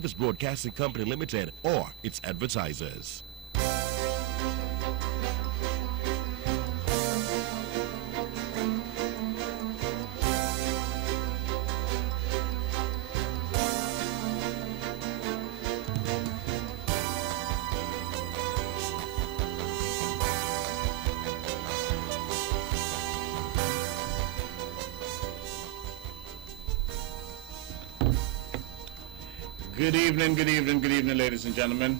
This Broadcasting Company Limited or its advertisers. Good evening, ladies and gentlemen,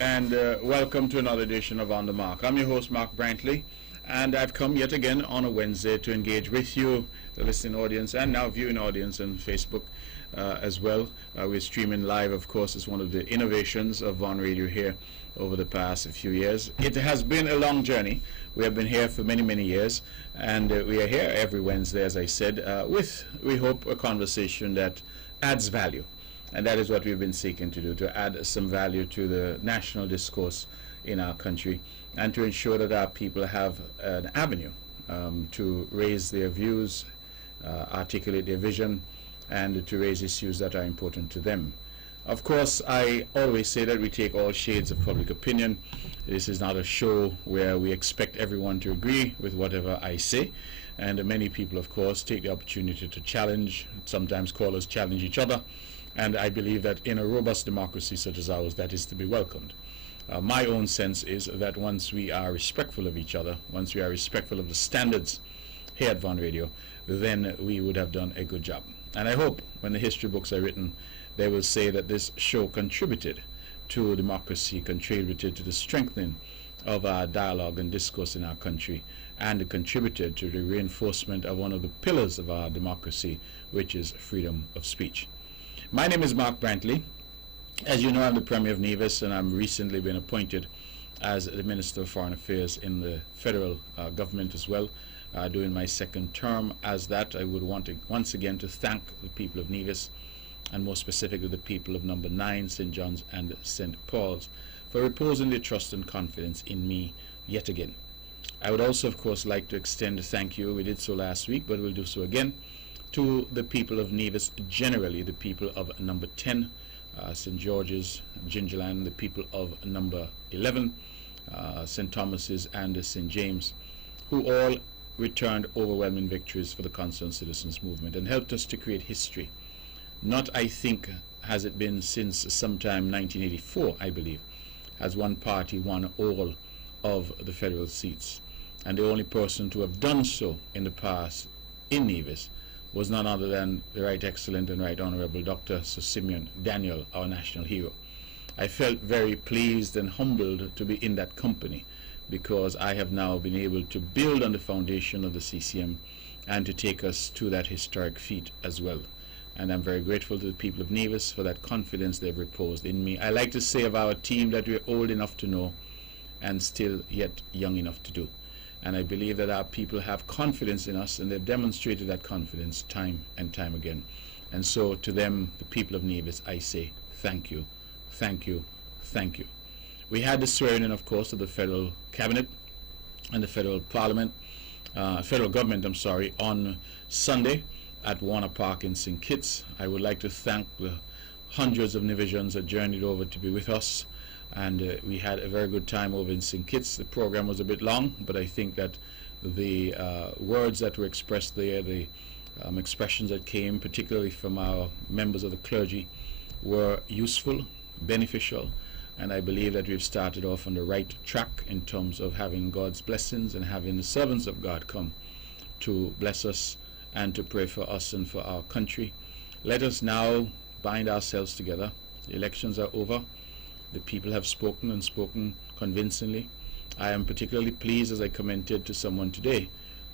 and welcome to another edition of On The Mark. I'm your host, Mark Brantley, and I've come yet again on a Wednesday to engage with you, the listening audience, and now viewing audience on Facebook as well. We're streaming live, of course. It's one of the innovations of Von Radio here over the past few years. It has been a long journey. We have been here for many years, and we are here every Wednesday, as I said, with, we hope, a conversation that adds value. And that is what we've been seeking to do, to add some value to the national discourse in our country and to ensure that our people have an avenue to raise their views, articulate their vision, and to raise issues that are important to them. Of course, I always say that we take all shades of public opinion. This is not a show where we expect everyone to agree with whatever I say. And many people, of course, take the opportunity to challenge, sometimes callers challenge each other. And I believe that in a robust democracy such as ours, that is to be welcomed. My own sense is that once we are respectful of each other, once we are respectful of the standards here at Von Radio, then we would have done a good job. And I hope when the history books are written, they will say that this show contributed to democracy, contributed to the strengthening of our dialogue and discourse in our country, and contributed to the reinforcement of one of the pillars of our democracy, which is freedom of speech. My name is Mark Brantley. As you know, I'm the Premier of Nevis, and I'm recently been appointed as the Minister of Foreign Affairs in the federal government as well, doing my second term as that. I would want to once again to thank the people of Nevis, and more specifically the people of Number 9, St. John's and St. Paul's, for reposing their trust and confidence in me yet again. I would also, of course, like to extend a thank you. We did so last week, but we'll do so again, to the people of Nevis generally, the people of Number 10, St. George's, Gingerland, the people of Number 11, St. Thomas's and St. James, who all returned overwhelming victories for the Concerned Citizens Movement and helped us to create history. Not, I think, has it been since sometime 1984, I believe, has one party won all of the federal seats. And the only person to have done so in the past in Nevis was none other than the Right Excellent and Right Honorable Dr. Sir Simeon Daniel, our national hero. I felt very pleased and humbled to be in that company, because I have now been able to build on the foundation of the CCM and to take us to that historic feat as well. And I'm very grateful to the people of Nevis for that confidence they've reposed in me. I like to say of our team that we're old enough to know and still yet young enough to do. And I believe that our people have confidence in us, and they've demonstrated that confidence time and time again. And so to them, the people of Nevis, I say thank you, thank you, thank you. We had the swearing in, of course, of the federal cabinet and the federal parliament, federal government, on Sunday at Warner Park in St. Kitts. I would like to thank the hundreds of Nevisians that journeyed over to be with us. And we had a very good time over in St. Kitts. The program was a bit long, but I think that the words that were expressed there, the expressions that came, particularly from our members of the clergy, were useful, beneficial, and I believe that we've started off on the right track in terms of having God's blessings and having the servants of God come to bless us and to pray for us and for our country. Let us now bind ourselves together. The elections are over. The people have spoken and spoken convincingly. I am particularly pleased, as I commented to someone today,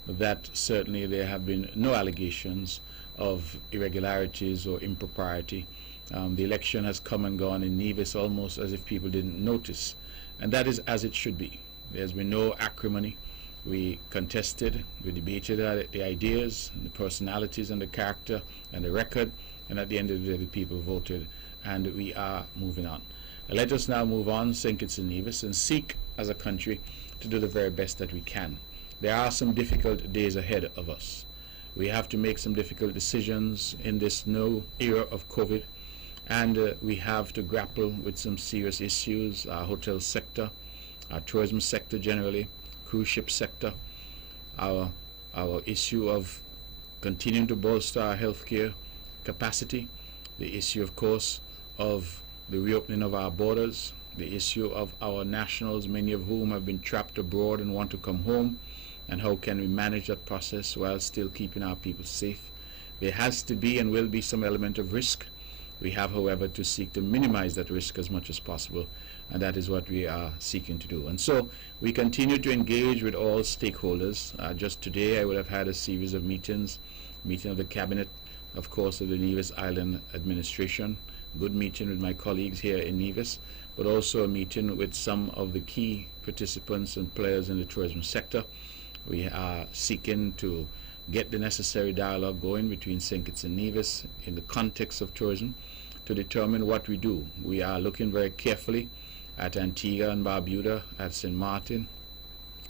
that certainly there have been no allegations of irregularities or impropriety. The election has come and gone in Nevis almost as if people didn't notice. And that is as it should be. There's been no acrimony. We contested, we debated the ideas, and the personalities and the character and the record, and at the end of the day the people voted, and we are moving on. Let us now move on, St. Kitts and Nevis, and seek as a country to do the very best that we can. There are some difficult days ahead of us. We have to make some difficult decisions in this new era of COVID. And we have to grapple with some serious issues: our hotel sector, our tourism sector generally, cruise ship sector, our issue of continuing to bolster our healthcare capacity, the issue, of course, of the reopening of our borders, the issue of our nationals, many of whom have been trapped abroad and want to come home, and how can we manage that process while still keeping our people safe. There has to be and will be some element of risk. We have, however, to seek to minimize that risk as much as possible, and that is what we are seeking to do. And so we continue to engage with all stakeholders. Just today I would have had a series of meetings, meeting of the cabinet, of course, of the Nevis Island administration, good meeting with my colleagues here in Nevis, but also a meeting with some of the key participants and players in the tourism sector. We are seeking to get the necessary dialogue going between St. Kitts and Nevis in the context of tourism to determine what we do. We are looking very carefully at Antigua and Barbuda, at St. Martin,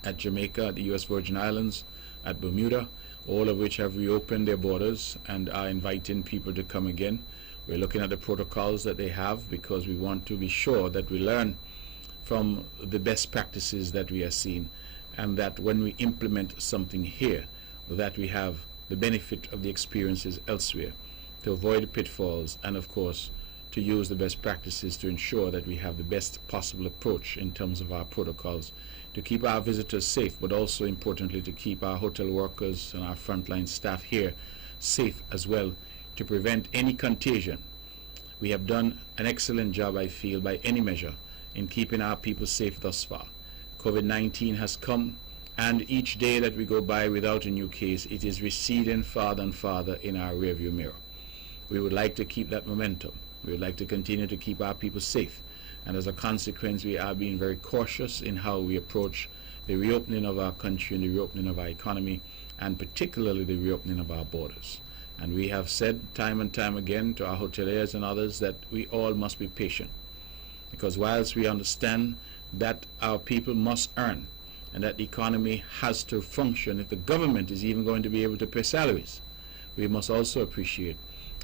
at Jamaica, at the U.S. Virgin Islands, at Bermuda, all of which have reopened their borders and are inviting people to come again. We're looking at the protocols that they have because we want to be sure that we learn from the best practices that we are seeing, and that when we implement something here, that we have the benefit of the experiences elsewhere, to avoid the pitfalls, and of course to use the best practices to ensure that we have the best possible approach in terms of our protocols to keep our visitors safe, but also importantly to keep our hotel workers and our frontline staff here safe as well, to prevent any contagion. We have done an excellent job, I feel, by any measure in keeping our people safe thus far. COVID-19 has come, and each day that we go by without a new case, it is receding farther and farther in our rearview mirror. We would like to keep that momentum. We would like to continue to keep our people safe, and as a consequence we are being very cautious in how we approach the reopening of our country and the reopening of our economy, and particularly the reopening of our borders. And we have said time and time again to our hoteliers and others that we all must be patient, because whilst we understand that our people must earn and that the economy has to function if the government is even going to be able to pay salaries, we must also appreciate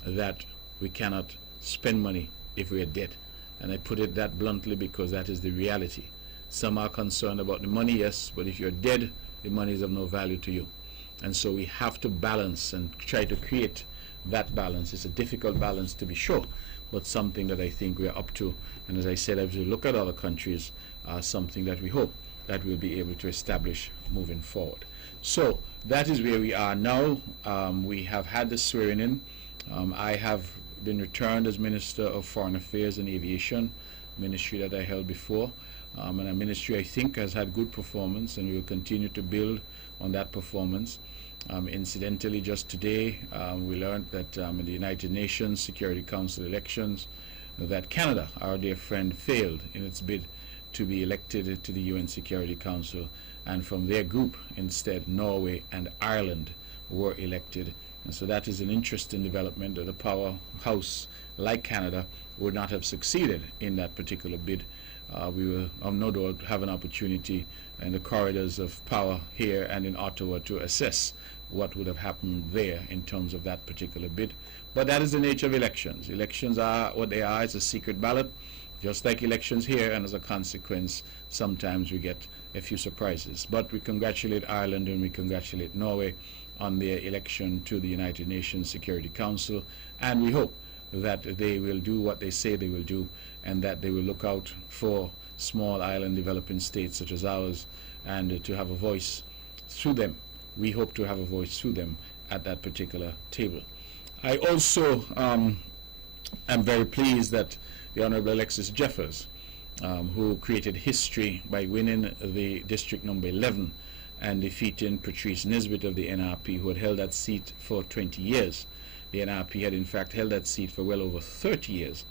that we cannot spend money if we are dead. And I put it that bluntly because that is the reality. Some are concerned about the money, yes, but if you're dead, the money is of no value to you. And so we have to balance and try to create that balance. It's a difficult balance, to be sure, but something that I think we're up to. And as I said, as we look at other countries, something that we hope that we'll be able to establish moving forward. So that is where we are now. We have had the swearing in. I have been returned as Minister of Foreign Affairs and Aviation, ministry that I held before, and a ministry I think has had good performance, and we will continue to build on that performance. Incidentally, just today we learned that in the United Nations Security Council elections that Canada, our dear friend, failed in its bid to be elected to the UN Security Council, and from their group instead Norway and Ireland were elected. And so that is an interesting development. That the powerhouse like Canada would not have succeeded in that particular bid. We will no doubt have an opportunity in the corridors of power here and in Ottawa to assess what would have happened there in terms of that particular bid. But that is the nature of elections. Elections are what they are. It's a secret ballot, just like elections here, and as a consequence sometimes we get a few surprises. But we congratulate Ireland and we congratulate Norway on their election to the United Nations Security Council, and we hope that they will do what they say they will do, and that they will look out for small island developing states such as ours, and to have a voice through them. We hope to have a voice through them at that particular table. I also am very pleased that the Honorable Alexis Jeffers, who created history by winning the District number 11 and defeating Patrice Nisbet of the NRP, who had held that seat for 20 years. The NRP had in fact held that seat for well over 30 years,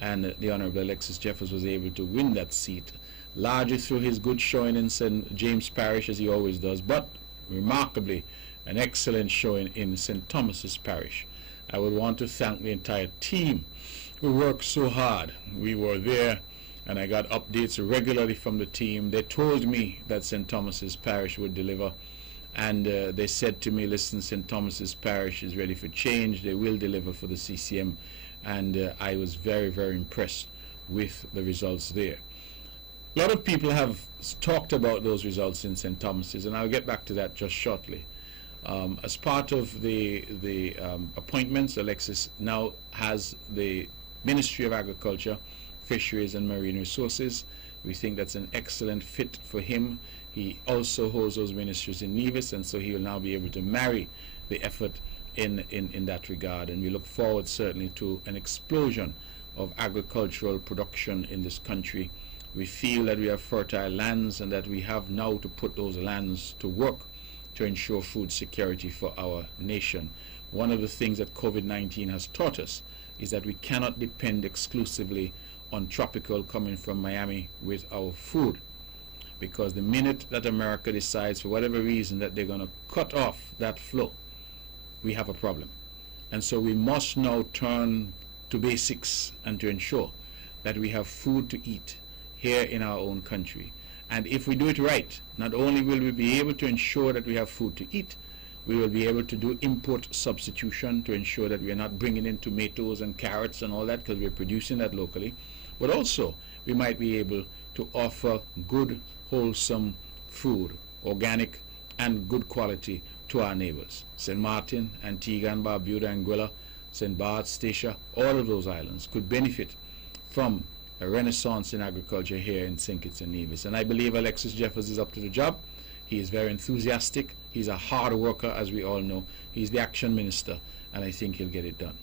and the Honorable Alexis Jeffers was able to win that seat largely through his good showing in St. James Parish, as he always does, but remarkably an excellent showing in St. Thomas's Parish. I would want to thank the entire team who worked so hard. We were there, and I got updates regularly from the team. They told me that St. Thomas's Parish would deliver, and they said to me, listen, St. Thomas's Parish is ready for change. They will deliver for the CCM, and I was very, very impressed with the results there. A lot of people have talked about those results in St. Thomas's, and I'll get back to that just shortly. As part of the appointments, Alexis now has the Ministry of Agriculture, Fisheries and Marine Resources. We think that's an excellent fit for him. He also holds those ministries in Nevis, and so he will now be able to marry the effort in that regard. And we look forward certainly to an explosion of agricultural production in this country. We feel that we have fertile lands and that we have now to put those lands to work to ensure food security for our nation. One of the things that COVID-19 has taught us is that we cannot depend exclusively on tropical coming from Miami with our food, because the minute that America decides for whatever reason that they're going to cut off that flow, we have a problem. And so we must now turn to basics and to ensure that we have food to eat here in our own country. And if we do it right, not only will we be able to ensure that we have food to eat, we will be able to do import substitution to ensure that we are not bringing in tomatoes and carrots and all that, because we're producing that locally. But also, we might be able to offer good, wholesome food, organic and good quality, to our neighbors. St. Martin, Antigua and Barbuda, Anguilla, St. Bart's, Statia, all of those islands could benefit from a renaissance in agriculture here in St. Kitts and Nevis. And I believe Alexis Jeffers is up to the job. He is very enthusiastic. He's a hard worker, as we all know. He's the action minister, and I think he'll get it done.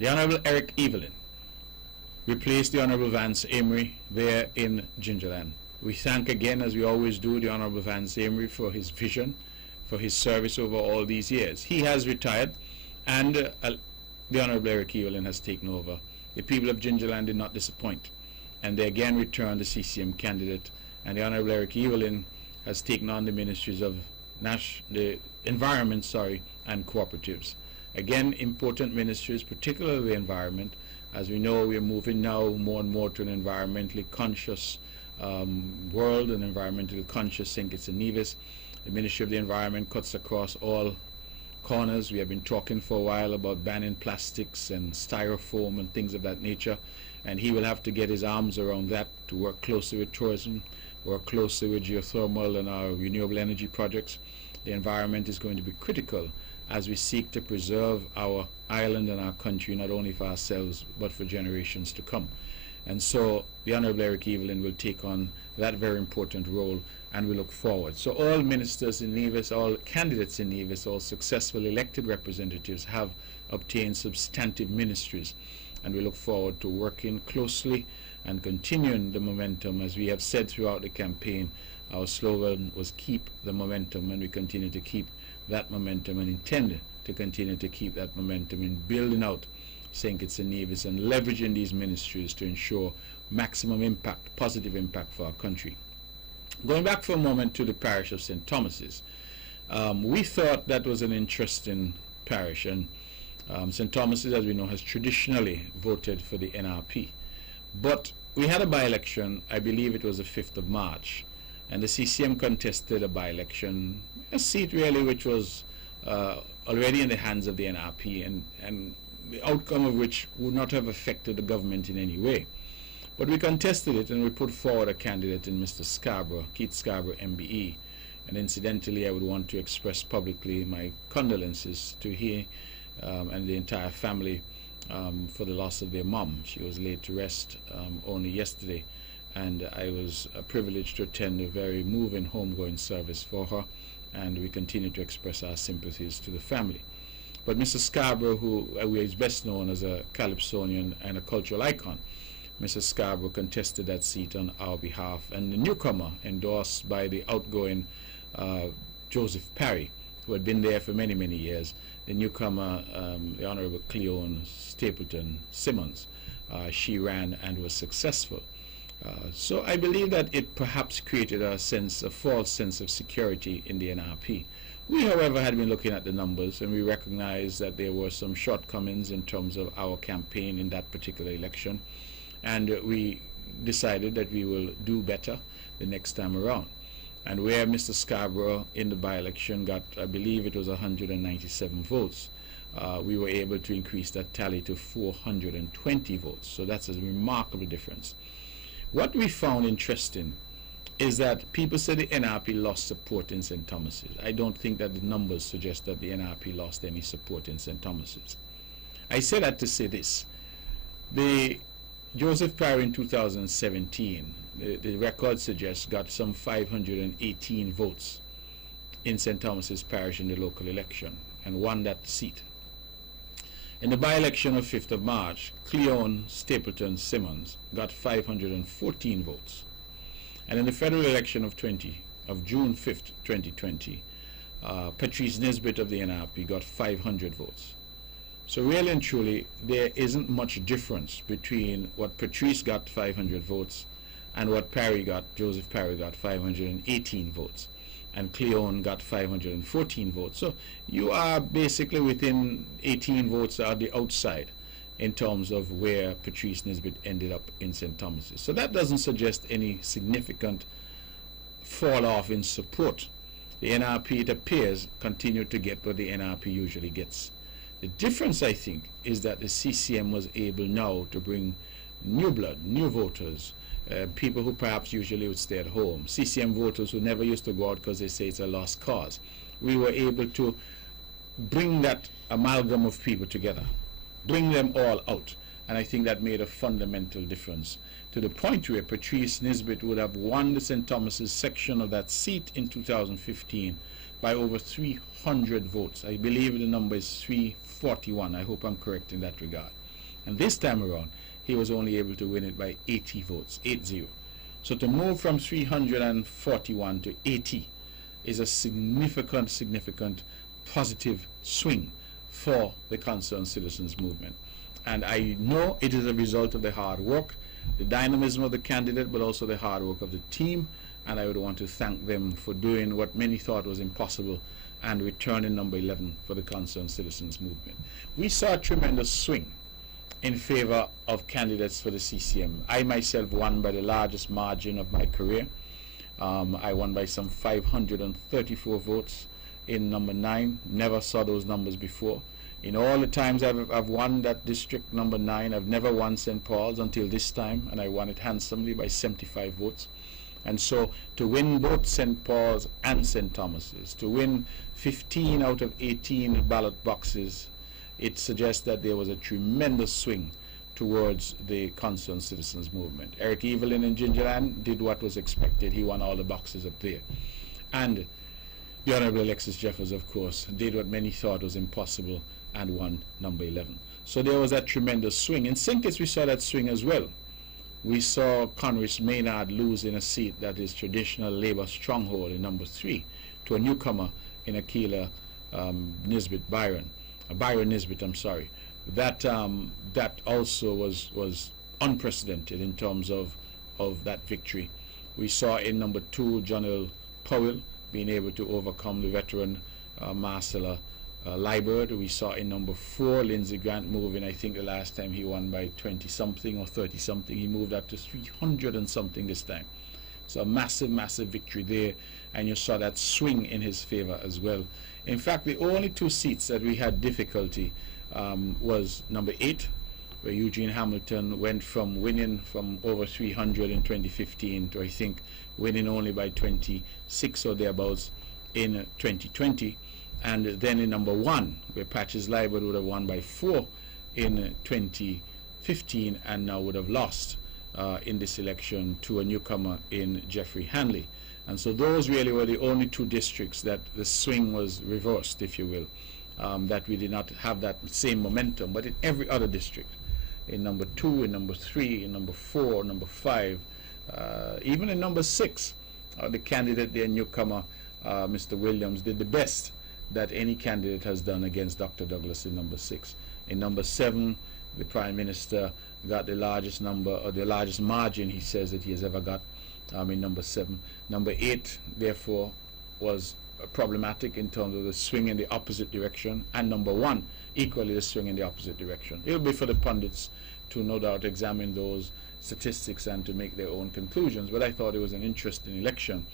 The Honorable Eric Evelyn replaced the Honorable Vance Amory there in Gingerland. We thank again, as we always do, the Honorable Vance Amory for his vision, for his service over all these years. He has retired, and the Honorable Eric Evelyn has taken over. The people of Gingerland did not disappoint, and they again returned the CCM candidate, and the Honorable Eric Evelyn has taken on the ministries of the environment, and cooperatives. Again, important ministries, particularly the environment. As we know, we are moving now more and more to an environmentally conscious world, an environmentally conscious St. Kitts and Nevis. The Ministry of the Environment cuts across all corners. We have been talking for a while about banning plastics and styrofoam and things of that nature, and he will have to get his arms around that to work closely with tourism, work closely with geothermal and our renewable energy projects. The environment is going to be critical as we seek to preserve our island and our country, not only for ourselves but for generations to come. And so the Honorable Eric Evelyn will take on that very important role, and we look forward. So all ministers in Nevis, all candidates in Nevis, all successful elected representatives have obtained substantive ministries, and we look forward to working closely and continuing the momentum. As we have said throughout the campaign, our slogan was keep the momentum, and we continue to keep that momentum and intend to continue to keep that momentum in building out St. Kitts and Nevis and leveraging these ministries to ensure maximum impact, positive impact for our country. Going back for a moment to the parish of St. Thomas's, we thought that was an interesting parish, and St. Thomas's, as we know, has traditionally voted for the NRP. But we had a by-election, I believe it was the 5th of March, and the CCM contested a by-election, a seat really which was already in the hands of the NRP, and the outcome of which would not have affected the government in any way. But we contested it, and we put forward a candidate in Mr. Scarborough, Keith Scarborough, MBE. And incidentally, I would want to express publicly my condolences to he and the entire family for the loss of their mom. She was laid to rest only yesterday, and I was privileged to attend a very moving homegoing service for her, and we continue to express our sympathies to the family. But Mr. Scarborough, who is best known as a Calypsonian and a cultural icon, Mr. Scarborough contested that seat on our behalf, and the newcomer, endorsed by the outgoing Joseph Parry, who had been there for many, many years, the newcomer, the Honorable Cleone Stapleton Simmons, she ran and was successful. So I believe that it perhaps created a false sense of security in the NRP. We, however, had been looking at the numbers, and we recognized that there were some shortcomings in terms of our campaign in that particular election, and we decided that we will do better the next time around. And where Mr. Scarborough in the by-election got, I believe it was 197 votes, we were able to increase that tally to 420 votes. So that's a remarkable difference. What we found interesting is that people say the NRP lost support in St. Thomas's. I don't think that the numbers suggest that the NRP lost any support in St. Thomas's. I say that to say this. The Joseph Parry in 2017, the record suggests, got some 518 votes in St. Thomas's Parish in the local election and won that seat. In the by-election of 5th of March, Cleon Stapleton Simmons got 514 votes. And in the federal election of June 5th, 2020, Patrice Nisbet of the NRP got 500 votes. So really and truly, there isn't much difference between what Patrice got 500 votes and what Parry got, Joseph Parry got 518 votes. And Cleon got 514 votes. So you are basically within 18 votes at the outside in terms of where Patrice Nisbet ended up in St. Thomas's. So that doesn't suggest any significant fall off in support. The NRP, it appears, continued to get what the NRP usually gets. The difference, I think, is that the CCM was able now to bring new blood, new voters, people who perhaps usually would stay at home, CCM voters who never used to go out because they say it's a lost cause. We were able to bring that amalgam of people together, bring them all out, and I think that made a fundamental difference, to the point where Patrice Nisbet would have won the St. Thomas's section of that seat in 2015 by over 300 votes. I believe the number is 341. I hope I'm correct in that regard. And this time around, he was only able to win it by 80 votes, 80. So to move from 341 to 80 is a significant positive swing for the Concerned Citizens Movement. And I know it is a result of the hard work, the dynamism of the candidate, but also the hard work of the team. And I would want to thank them for doing what many thought was impossible and returning number 11 for the Concerned Citizens Movement. We saw a tremendous swing in favor of candidates for the CCM. I myself won by the largest margin of my career. I won by some 534 votes in number 9. Never saw those numbers before. In all the times I've won that district, number 9, I've never won St. Paul's until this time, and I won it handsomely by 75 votes. And so to win both St. Paul's and St. Thomas's, to win 15 out of 18 ballot boxes, it suggests that there was a tremendous swing towards the Concerned Citizens Movement. Eric Evelyn in Gingerland did what was expected. He won all the boxes up there. And the Honorable Alexis Jeffers, of course, did what many thought was impossible and won number 11. So there was that tremendous swing. In St. Kitts we saw that swing as well. We saw Conris Maynard lose in a seat that is traditional Labour stronghold in number 3 to a newcomer in Akila Byron Nisbet, I'm sorry. That also was unprecedented in terms of that victory. We saw in number 2 John Powell being able to overcome the veteran Marcella Liebert. We saw in number 4 Lindsey Grant moving, I think the last time he won by 20-something or 30-something. He moved up to 300 and something this time. So a massive victory there, and you saw that swing in his favor as well. In fact, the only 2 seats that we had difficulty was number 8, where Eugene Hamilton went from winning from over 300 in 2015 to, I think, winning only by 26 or thereabouts in 2020. And then in number 1, where Patches Liebert would have won by 4 in 2015 and now would have lost in this election to a newcomer in Jeffrey Hanley. And so those really were the only 2 districts that the swing was reversed, if you will, that we did not have that same momentum. But in every other district, in number 2, in number 3, in number 4, number 5, even in number 6, the candidate, their newcomer, Mr. Williams, did the best that any candidate has done against Dr. Douglas in number 6. In number 7, the Prime Minister got the largest number, or the largest margin he says that he has ever got in number 7. Number 8, therefore, was problematic in terms of the swing in the opposite direction, and number 1, equally the swing in the opposite direction. It will be for the pundits to no doubt examine those statistics and to make their own conclusions, but I thought it was an interesting election.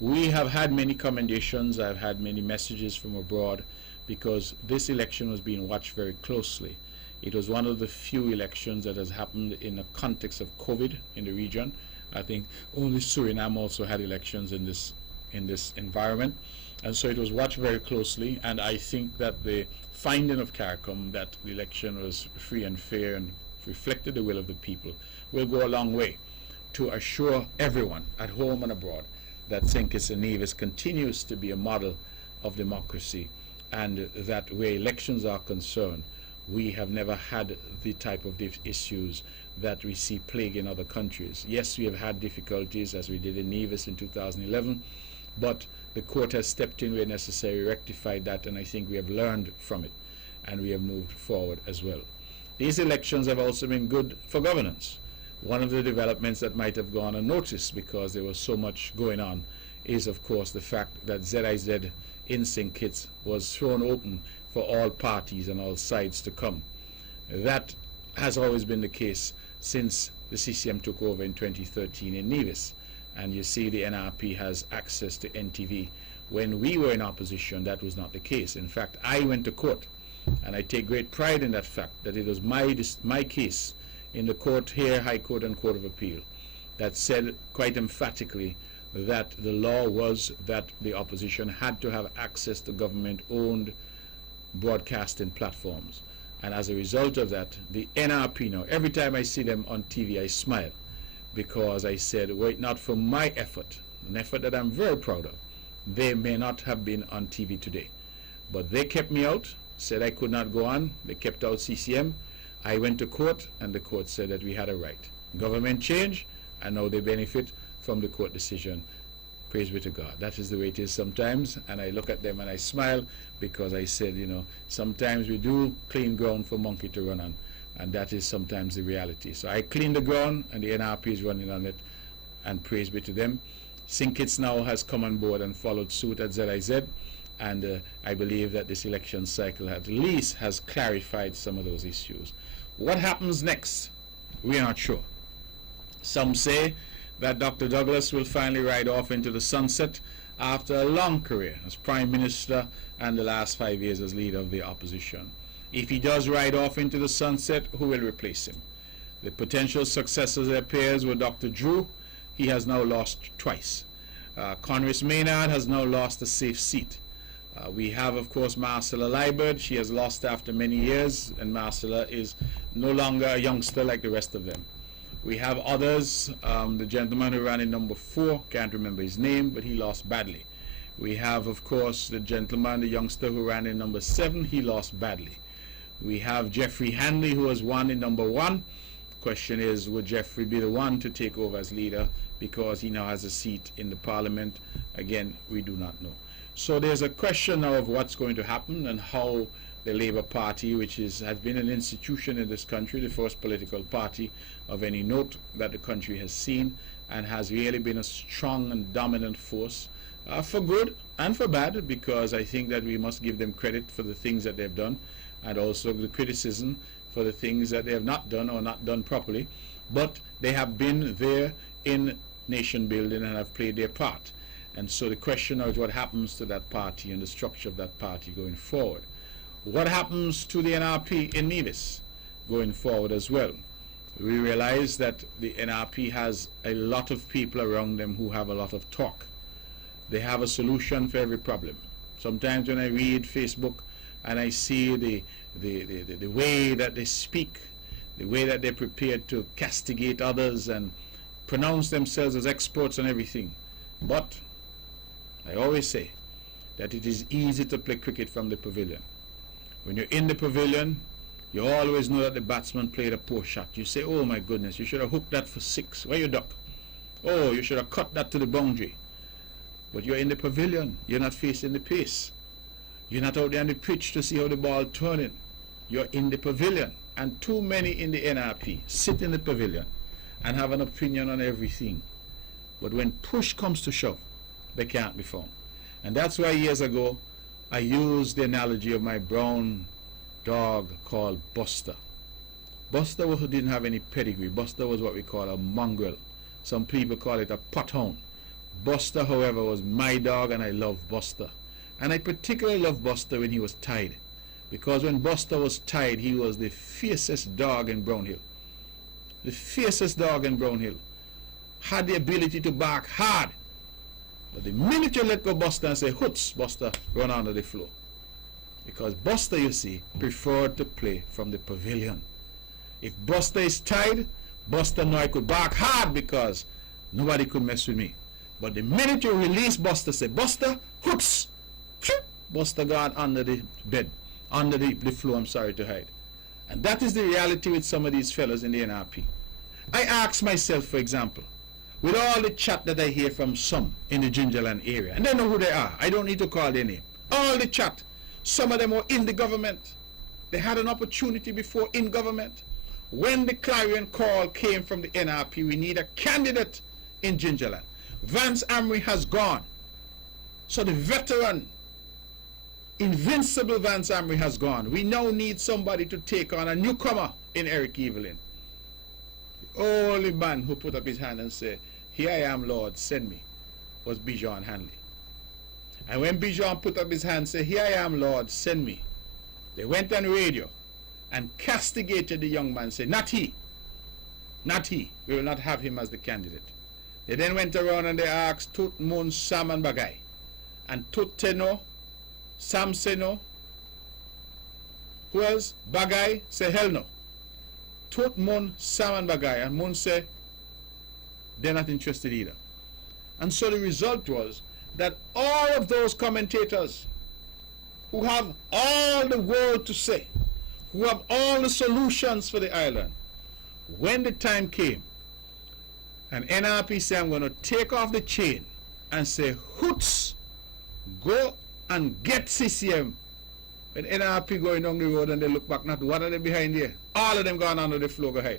We have had many commendations. I've had many messages from abroad because this election was being watched very closely. It was one of the few elections that has happened in the context of COVID in the region. I think only Suriname also had elections in this environment, and so it was watched very closely. And I think that the finding of CARICOM that the election was free and fair and reflected the will of the people will go a long way to assure everyone at home and abroad that St. Kitts and Nevis continues to be a model of democracy, and that where elections are concerned, we have never had the type of issues that we see plaguing other countries. Yes, we have had difficulties, as we did in Nevis in 2011, but the court has stepped in where necessary, rectified that, and I think we have learned from it, and we have moved forward as well. These elections have also been good for governance. One of the developments that might have gone unnoticed because there was so much going on is, of course, the fact that ZIZ in St. Kitts was thrown open for all parties and all sides to come. That has always been the case since the CCM took over in 2013 in Nevis. And you see the NRP has access to NTV. When we were in opposition, that was not the case. In fact, I went to court, and I take great pride in that fact, that it was my case in the court here, High Court and Court of Appeal, that said quite emphatically that the law was that the opposition had to have access to government-owned broadcasting platforms. And as a result of that, the NRP now, every time I see them on TV, I smile, because I said, were it not for my effort, an effort that I'm very proud of, they may not have been on TV today. But they kept me out, said I could not go on. They kept out CCM. I went to court, and the court said that we had a right. Government change, and now they benefit from the court decision. Praise be to God. That is the way it is sometimes, and I look at them and I smile, because I said, you know, sometimes we do clean ground for monkey to run on, and that is sometimes the reality. So I cleaned the ground, and the NRP is running on it, and praise be to them. St. Kitts now has come on board and followed suit at ZIZ, and I believe that this election cycle at least has clarified some of those issues. What happens next? We are not sure. Some say that Dr. Douglas will finally ride off into the sunset after a long career as Prime Minister and the last 5 years as leader of the opposition. If he does ride off into the sunset, who will replace him? The potential successors, it appears, were Dr. Drew. He has now lost twice. Congress Maynard has now lost a safe seat. We have, of course, Marcella Liebert. She has lost after many years, and Marcella is no longer a youngster like the rest of them. We have others. The gentleman who ran in number 4, can't remember his name, but he lost badly. We have, of course, the gentleman, the youngster who ran in number 7, he lost badly. We have Jeffrey Hanley, who has won in number 1. Question is, would Jeffrey be the one to take over as leader, because he now has a seat in the parliament? Again, we do not know. So there's a question now of what's going to happen, and how the Labour Party, which has been an institution in this country, the first political party of any note that the country has seen, and has really been a strong and dominant force, for good and for bad, because I think that we must give them credit for the things that they've done, and also the criticism for the things that they have not done or not done properly. But they have been there in nation building and have played their part. And so the question now is, what happens to that party and the structure of that party going forward? What happens to the NRP in Nevis going forward as well? We realize that the NRP has a lot of people around them who have a lot of talk. They have a solution for every problem. Sometimes when I read Facebook and I see the way that they speak, the way that they're prepared to castigate others and pronounce themselves as experts on everything. But I always say that it is easy to play cricket from the pavilion. When you're in the pavilion, you always know that the batsman played a poor shot. You say, oh my goodness, you should have hooked that for 6. Why you duck? Oh, you should have cut that to the boundary. But you're in the pavilion. You're not facing the pace. You're not out there on the pitch to see how the ball turning. You're in the pavilion. And too many in the NRP sit in the pavilion and have an opinion on everything. But when push comes to shove, they can't be found. And that's why years ago I used the analogy of my brown dog called Buster. Buster didn't have any pedigree. Buster was what we call a mongrel. Some people call it a pot hound. Buster, however, was my dog, and I love Buster And I particularly love Buster when he was tied. Because when Buster was tied, he was the fiercest dog in Brownhill. The fiercest dog in Brownhill. Had the ability to bark hard. But the minute you let go Buster and say, hoots, Buster, run under the floor. Because Buster, you see, preferred to play from the pavilion. If Buster is tied, Buster know I could bark hard because nobody could mess with me. But the minute you release Buster, say, Buster, hoots, Buster gone under the bed, under the floor, I'm sorry to hide. And that is the reality with some of these fellows in the NRP. I ask myself, for example, with all the chat that I hear from some in the Gingerland area, and they know who they are, I don't need to call their name, all the chat, some of them were in the government, they had an opportunity before in government. When the clarion call came from the NRP, we need a candidate in Gingerland. Vance Amry has gone, so the veteran, invincible Vance Amry has gone. We now need somebody to take on a newcomer in Eric Evelyn. The only man who put up his hand and said, here I am, Lord, send me, was Bijan Hanley. And when Bijan put up his hand and said, here I am, Lord, send me, they went on radio and castigated the young man and said, not he, we will not have him as the candidate. They then went around and they asked Tut Mun, Sam and Bagay. And Tut Teno, Sam say no. Who else? Bagay say hell no. Tut Mun, Sam and Bagay. And Mun say they're not interested either. And so the result was that all of those commentators who have all the world to say, who have all the solutions for the island, when the time came, and NRP said, I'm going to take off the chain and say, hoots, go and get CCM. When NRP going down the road and they look back, not what are they behind there? All of them gone under the floor behind.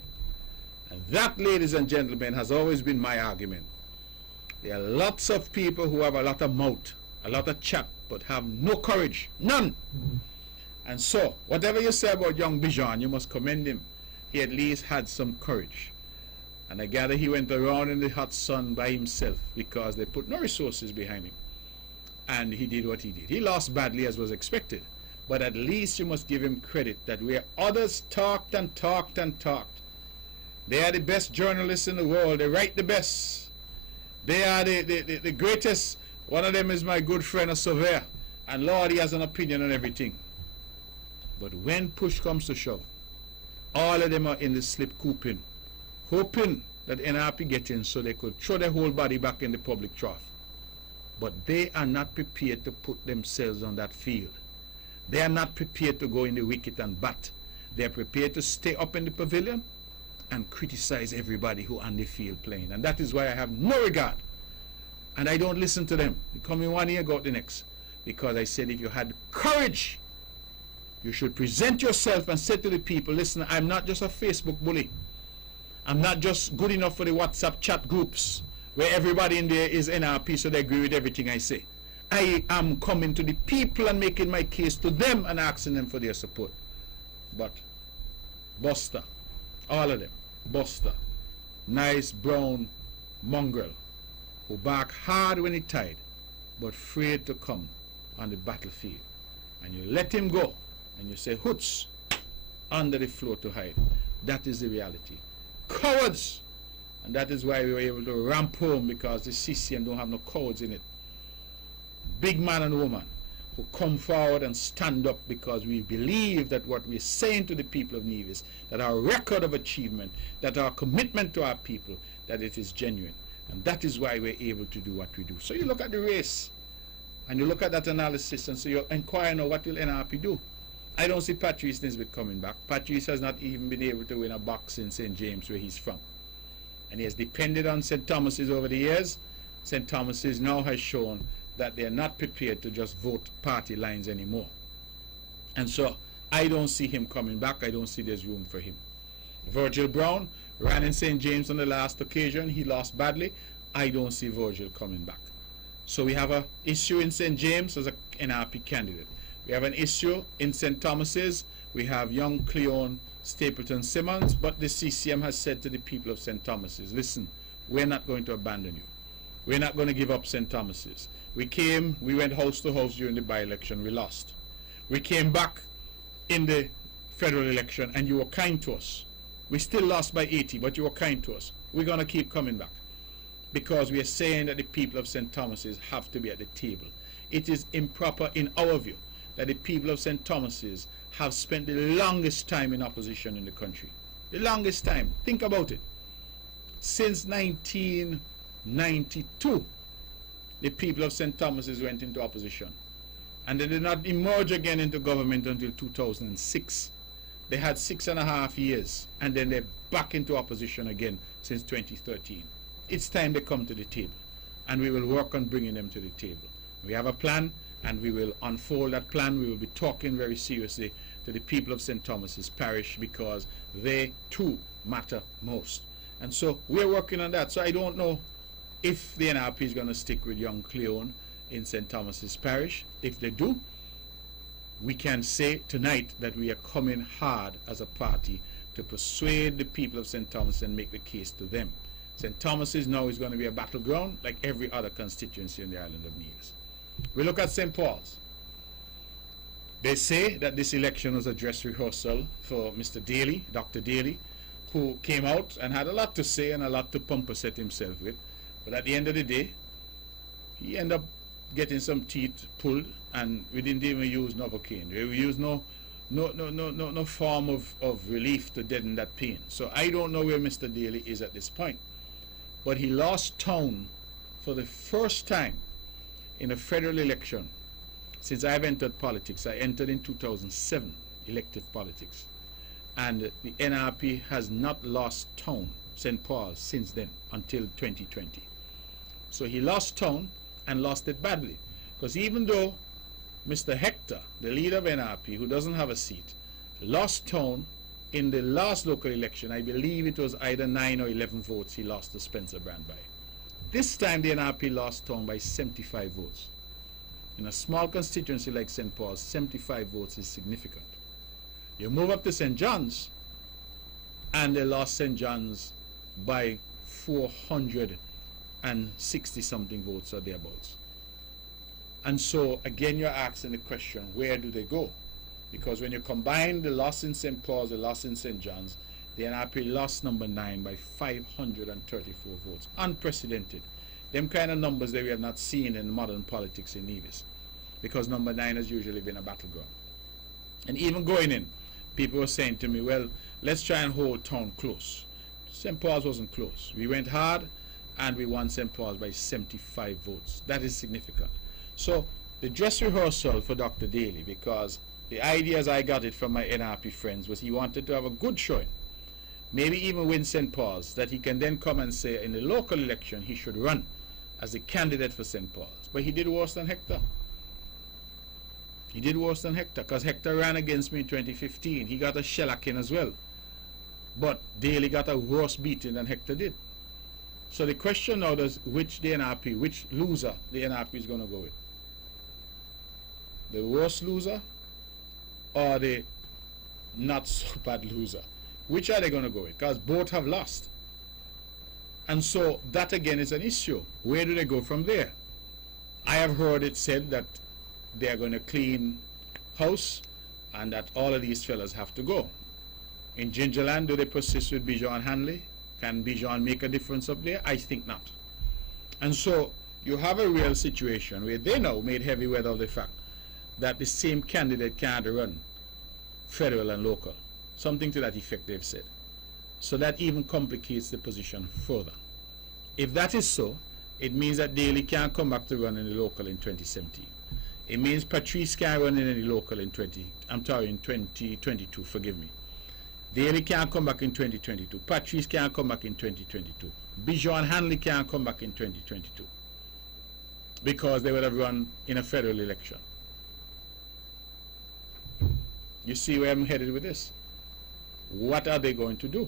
And that, ladies and gentlemen, has always been my argument. There are lots of people who have a lot of mouth, a lot of chat, but have no courage. None. And so, whatever you say about young Bijan, you must commend him. He at least had some courage. And I gather he went around in the hot sun by himself because they put no resources behind him. And he did what he did. He lost badly as was expected. But at least you must give him credit that where others talked and talked and talked, they are the best journalists in the world. They write the best. They are the greatest. One of them is my good friend, a surveyor. And Lord, he has an opinion on everything. But when push comes to shove, all of them are in the slip cooping, hoping that NRP get in so they could throw their whole body back in the public trough. But they are not prepared to put themselves on that field. They are not prepared to go in the wicket and bat. They are prepared to stay up in the pavilion and criticize everybody who on the field playing. And that is why I have no regard. And I don't listen to them. They come in one ear, go out the next. Because I said if you had courage, you should present yourself and say to the people, listen, I'm not just a Facebook bully. I'm not just good enough for the WhatsApp chat groups where everybody in there is NRP so they agree with everything I say. I am coming to the people and making my case to them and asking them for their support. But Buster, all of them, Buster, nice brown mongrel who bark hard when he tied but afraid to come on the battlefield. And you let him go and you say, hoots, under the floor to hide. That is the reality. Cowards! And that is why we were able to ramp home, because the CCM don't have no cowards in it. Big man and woman who come forward and stand up because we believe that what we're saying to the people of Nevis, that our record of achievement, that our commitment to our people, that it is genuine. And that is why we're able to do what we do. So you look at the race and you look at that analysis and so you inquire now, what will NRP do? I don't see Patrice Nisbet coming back. Patrice has not even been able to win a box in St. James where he's from. And he has depended on St. Thomas's over the years. St. Thomas's now has shown that they are not prepared to just vote party lines anymore. And so I don't see him coming back. I don't see there's room for him. Virgil Brown ran in St. James on the last occasion. He lost badly. I don't see Virgil coming back. So we have an issue in St. James as an NRP candidate. We have an issue in St. Thomas's. We have young Cleon Stapleton Simmons, but the CCM has said to the people of St. Thomas's, listen, we're not going to abandon you. We're not going to give up St. Thomas's. We went house to house during the by-election, we lost. We came back in the federal election and you were kind to us. We still lost by 80, but you were kind to us. We're going to keep coming back because we are saying that the people of St. Thomas's have to be at the table. It is improper in our view that the people of St. Thomas's have spent the longest time in opposition in the country. The longest time. Think about it. Since 1992, the people of St. Thomas's went into opposition. And they did not emerge again into government until 2006. They had 6.5 years, and then they're back into opposition again since 2013. It's time they come to the table, and we will work on bringing them to the table. We have a plan, and we will unfold that plan. We will be talking very seriously to the people of St. Thomas's Parish because they too matter most. And so we're working on that. So I don't know if the NRP is going to stick with young Cleone in St. Thomas's Parish. If they do, we can say tonight that we are coming hard as a party to persuade the people of St. Thomas and make the case to them. St. Thomas's now is going to be a battleground like every other constituency in the island of Nevis. We look at St. Paul's. They say that this election was a dress rehearsal for Mr. Daly, Dr. Daly, who came out and had a lot to say and a lot to pumperset himself with. But at the end of the day, he ended up getting some teeth pulled, and we didn't even use Novocaine. We used no form of relief to deaden that pain. So I don't know where Mr. Daly is at this point. But he lost town for the first time in a federal election since I've entered politics. I entered in 2007, elective politics. And the NRP has not lost town, St. Paul's, since then, until 2020. So he lost town and lost it badly. Because even though Mr. Hector, the leader of NRP, who doesn't have a seat, lost town in the last local election, I believe it was either 9 or 11 votes he lost to Spencer Brand by. This time the NRP lost town by 75 votes. In a small constituency like St. Paul's, 75 votes is significant. You move up to St. John's, and they lost St. John's by 460 something votes or thereabouts. And so again you're asking the question, where do they go? Because when you combine the loss in St. Paul's, the loss in St. John's, the NRP lost number 9 by 534 votes. Unprecedented. Them kind of numbers that we have not seen in modern politics in Nevis, because number 9 has usually been a battleground. And even going in, people were saying to me, well, let's try and hold town close. St. Paul's wasn't close. We went hard and we won St. Paul's by 75 votes. That is significant. So the dress rehearsal for Dr. Daly, because the idea as I got it from my NRP friends was he wanted to have a good showing, maybe even win St. Paul's, that he can then come and say in the local election he should run as a candidate for St. Paul's. But he did worse than Hector. He did worse than Hector, because Hector ran against me in 2015. He got a shellacking as well. But Daly got a worse beating than Hector did. So the question now is which loser the NRP is going to go with. The worst loser or the not so bad loser? Which are they going to go with? Because both have lost. And so that again is an issue. Where do they go from there? I have heard it said that they are going to clean house and that all of these fellas have to go. In Gingerland, do they persist with Bijan Hanley? Can Bijan make a difference up there? I think not. And so you have a real situation where they now made heavy weather of the fact that the same candidate can't run federal and local. Something to that effect they've said. So that even complicates the position further. If that is so, it means that Daly can't come back to run in the local in 2017. It means Patrice can't run in any local in 2022, forgive me. Daly can't come back in 2022. Patrice can't come back in 2022. Bijan Hanley can't come back in 2022 because they would have run in a federal election. You see where I'm headed with this? What are they going to do?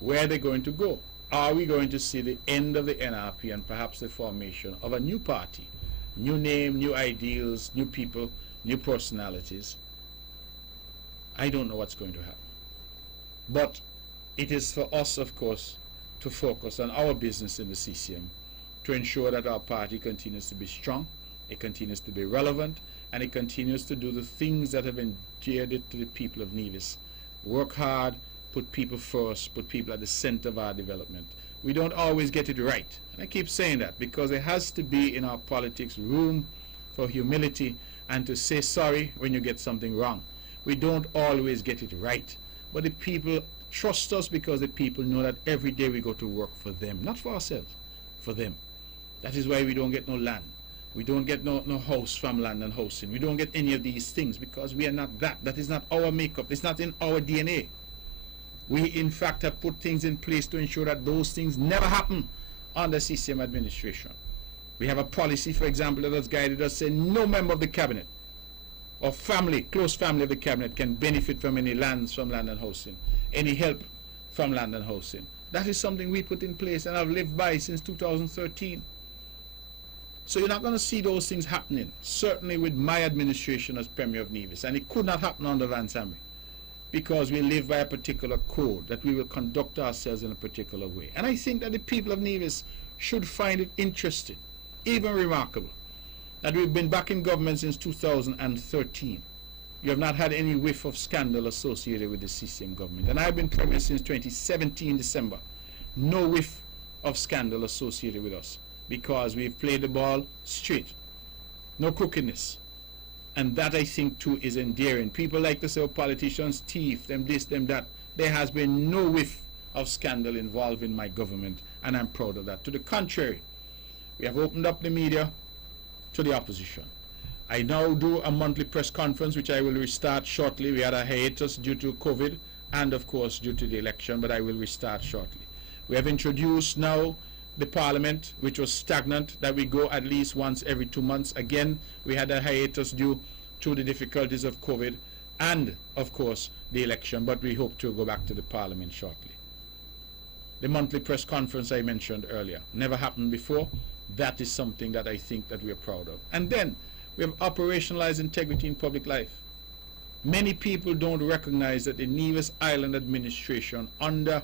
Where are they going to go? Are we going to see the end of the NRP and perhaps the formation of a new party? New name, new ideals, new people, new personalities. I don't know what's going to happen. But it is for us, of course, to focus on our business in the CCM, to ensure that our party continues to be strong, it continues to be relevant, and it continues to do the things that have endeared it to the people of Nevis. Work hard, put people first, put people at the center of our development. We don't always get it right. And I keep saying that because there has to be in our politics room for humility and to say sorry when you get something wrong. We don't always get it right. But the people trust us because the people know that every day we go to work for them, not for ourselves, for them. That is why we don't get no land. We don't get no house from land and housing. We don't get any of these things because we are not that. That is not our makeup. It's not in our DNA. We, in fact, have put things in place to ensure that those things never happen under CCM administration. We have a policy, for example, that has guided us saying no member of the cabinet or family, close family of the cabinet can benefit from any lands from land and housing, any help from land and housing. That is something we put in place and have lived by since 2013. So you're not going to see those things happening, certainly with my administration as Premier of Nevis. And it could not happen under Vance Hamry because we live by a particular code that we will conduct ourselves in a particular way. And I think that the people of Nevis should find it interesting, even remarkable, that we've been back in government since 2013. You have not had any whiff of scandal associated with the CCM government. And I've been Premier since 2017 December. No whiff of scandal associated with us because we've played the ball straight. No crookedness. And that, I think, too, is endearing. People like to say, oh, politicians, thief, them this, them that. There has been no whiff of scandal involving my government, and I'm proud of that. To the contrary, we have opened up the media to the opposition. I now do a monthly press conference, which I will restart shortly. We had a hiatus due to COVID and, of course, due to the election, but I will restart shortly. We have introduced now the Parliament, which was stagnant, that we go at least once every 2 months. Again, we had a hiatus due to the difficulties of COVID and, of course, the election, but we hope to go back to the Parliament shortly. The monthly press conference I mentioned earlier never happened before. That is something that I think that we are proud of. And then we have operationalized integrity in public life. Many people don't recognize that the Nevis Island administration under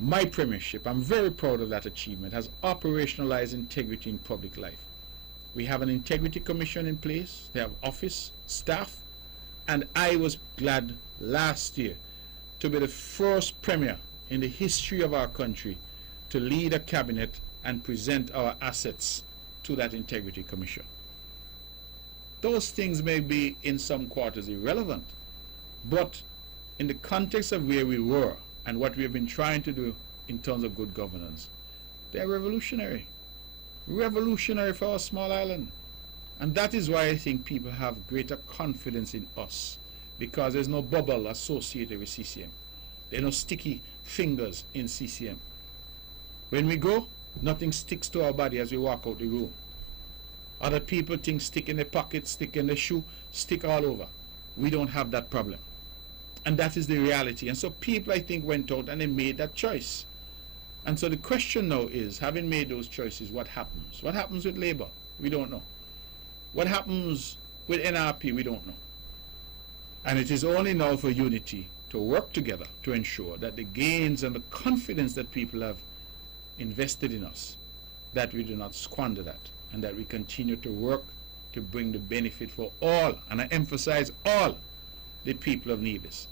my premiership, I'm very proud of that achievement, has operationalized integrity in public life. We have an integrity commission in place. They have office, staff, and I was glad last year to be the first premier in the history of our country to lead a cabinet and present our assets to that integrity commission. Those things may be in some quarters irrelevant, but in the context of where we were and what we have been trying to do in terms of good governance, they're revolutionary. Revolutionary for our small island. And that is why I think people have greater confidence in us, because there's no bubble associated with CCM. There are no sticky fingers in CCM. When we go, nothing sticks to our body as we walk out the room. Other people think stick in the pocket, stick in the shoe, stick all over. We don't have that problem. And that is the reality. And so people, I think, went out and they made that choice. And so the question now is, having made those choices, what happens? What happens with Labour? We don't know. What happens with NRP? We don't know. And it is only now for unity to work together to ensure that the gains and the confidence that people have invested in us, that we do not squander that, and that we continue to work to bring the benefit for all, and I emphasize all, the people of Nevis.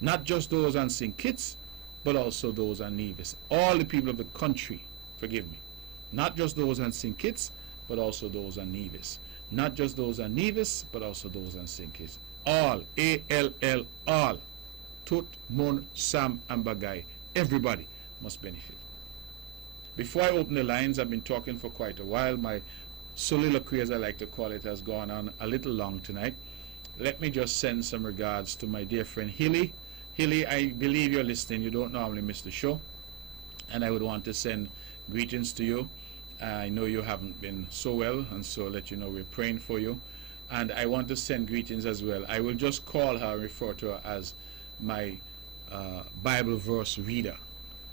Not just those on St. Kitts, but also those on Nevis. All the people of the country, forgive me. Not just those on St. Kitts, but also those on Nevis. Not just those on Nevis, but also those on St. Kitts. All, A-L-L, all. Tut, Mun, Sam, and Bagay. Everybody must benefit. Before I open the lines, I've been talking for quite a while. My soliloquy, as I like to call it, has gone on a little long tonight. Let me just send some regards to my dear friend Hilly. Hilly, I believe you're listening. You don't normally miss the show. And I would want to send greetings to you. I know you haven't been so well, and so let you know we're praying for you. And I want to send greetings as well. I will just call her and refer to her as my Bible verse reader,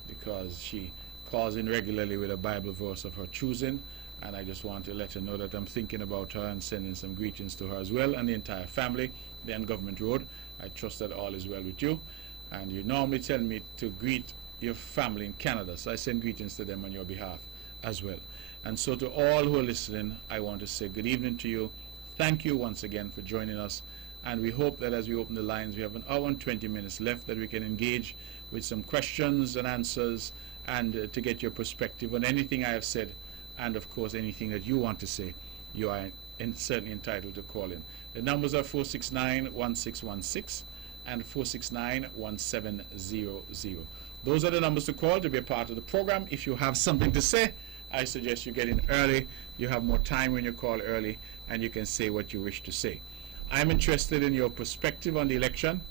because she calls in regularly with a Bible verse of her choosing. And I just want to let her know that I'm thinking about her and sending some greetings to her as well, and the entire family there on Government Road. I trust that all is well with you. And you normally tell me to greet your family in Canada, so I send greetings to them on your behalf. as well. And so to all who are listening, I want to say good evening to you. Thank you once again for joining us. And we hope that as we open the lines, we have an hour and 20 minutes left that we can engage with some questions and answers and to get your perspective on anything I have said, and of course anything that you want to say. You are certainly entitled to call in. The numbers are 469-1616 and 469-1700. Those are the numbers to call to be a part of the program. If you have something to say, I suggest you get in early. You have more time when you call early, and you can say what you wish to say. I'm interested in your perspective on the election,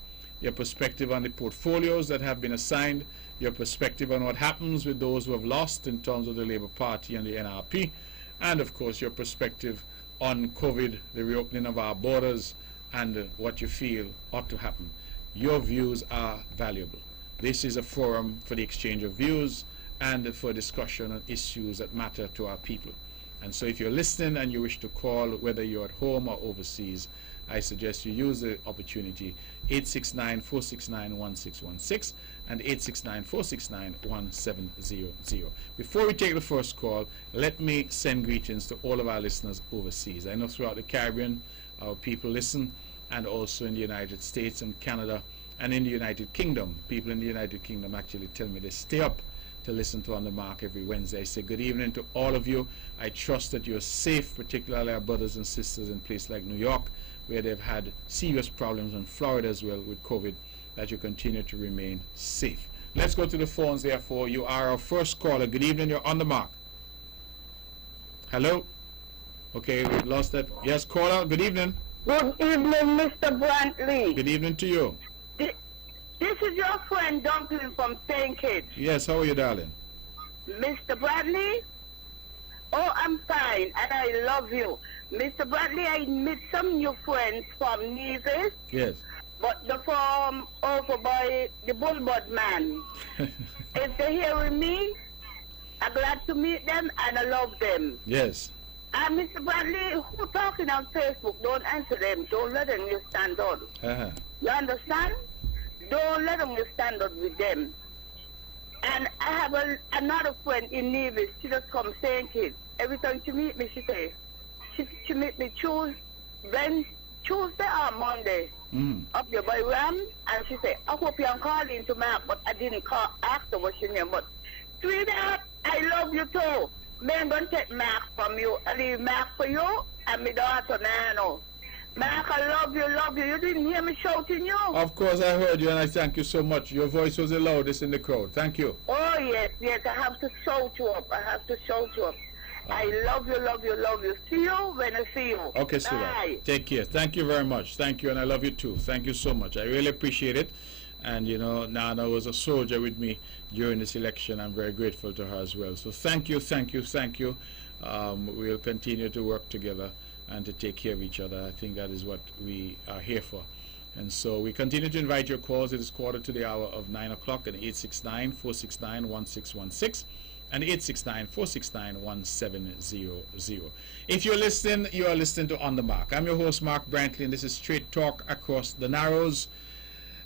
your perspective on the portfolios that have been assigned, your perspective on what happens with those who have lost in terms of the Labour Party and the NRP, and of course your perspective on COVID, the reopening of our borders, and what you feel ought to happen. Your views are valuable. This is a forum for the exchange of views and for discussion on issues that matter to our people. And so if you're listening and you wish to call, whether you're at home or overseas, I suggest you use the opportunity 869-469-1616 and 869-469-1700. Before we take the first call, let me send greetings to all of our listeners overseas. I know throughout the Caribbean, our people listen, and also in the United States and Canada and in the United Kingdom. People in the United Kingdom actually tell me they stay up to listen to On the Mark every Wednesday. I say good evening to all of you. I trust that you're safe, particularly our brothers and sisters in places like New York, where they've had serious problems, in Florida as well with COVID, that you continue to remain safe. Let's go to the phones, therefore. You are our first caller. Good evening. You're On the Mark. Hello? Okay, we lost that. Yes, caller. Good evening. Good evening, Mr. Brantley. Good evening to you. This is your friend Duncan from St. Kitts. Yes, how are you, darling? Mr. Bradley? Oh, I'm fine, and I love you. Mr. Bradley, I met some new friends from Nevis. Yes. But they're from over by the Bullbud man. If they're hearing me, I'm glad to meet them, and I love them. Yes. And Mr. Bradley, who talking on Facebook, don't answer them. Don't let them just stand out. You understand? Don't let them just stand out with them. And I have another friend in Nevis. She just come St. Kitts. Every time she meet me, she say, she meet me Tuesday or Monday up there by Ram, and she say, I hope you're calling to Mark, but I didn't call after what she name. But sweetheart, I love you too. Man, don't take Mark from you. I leave Mark for you and my daughter Nano. Mark, I love you, love you. You didn't hear me shouting you? Of course, I heard you, and I thank you so much. Your voice was the loudest in the crowd. Thank you. Oh, yes, yes. I have to shout you up. I have to shout you up. I love you, love you, love you. See you when I see you. Okay, sweetheart. Take care. Thank you very much. Thank you, and I love you too. Thank you so much. I really appreciate it. And, you know, Nana was a soldier with me during this election. I'm very grateful to her as well. So thank you, thank you, thank you. We'll continue to work together and to take care of each other. I think that is what we are here for. And so we continue to invite your calls. It is quarter to the hour of 9 o'clock at 869-469-1616 and 869-469-1700. If you're listening, you are listening to On the Mark. I'm your host, Mark Brantley, and this is Straight Talk Across the Narrows.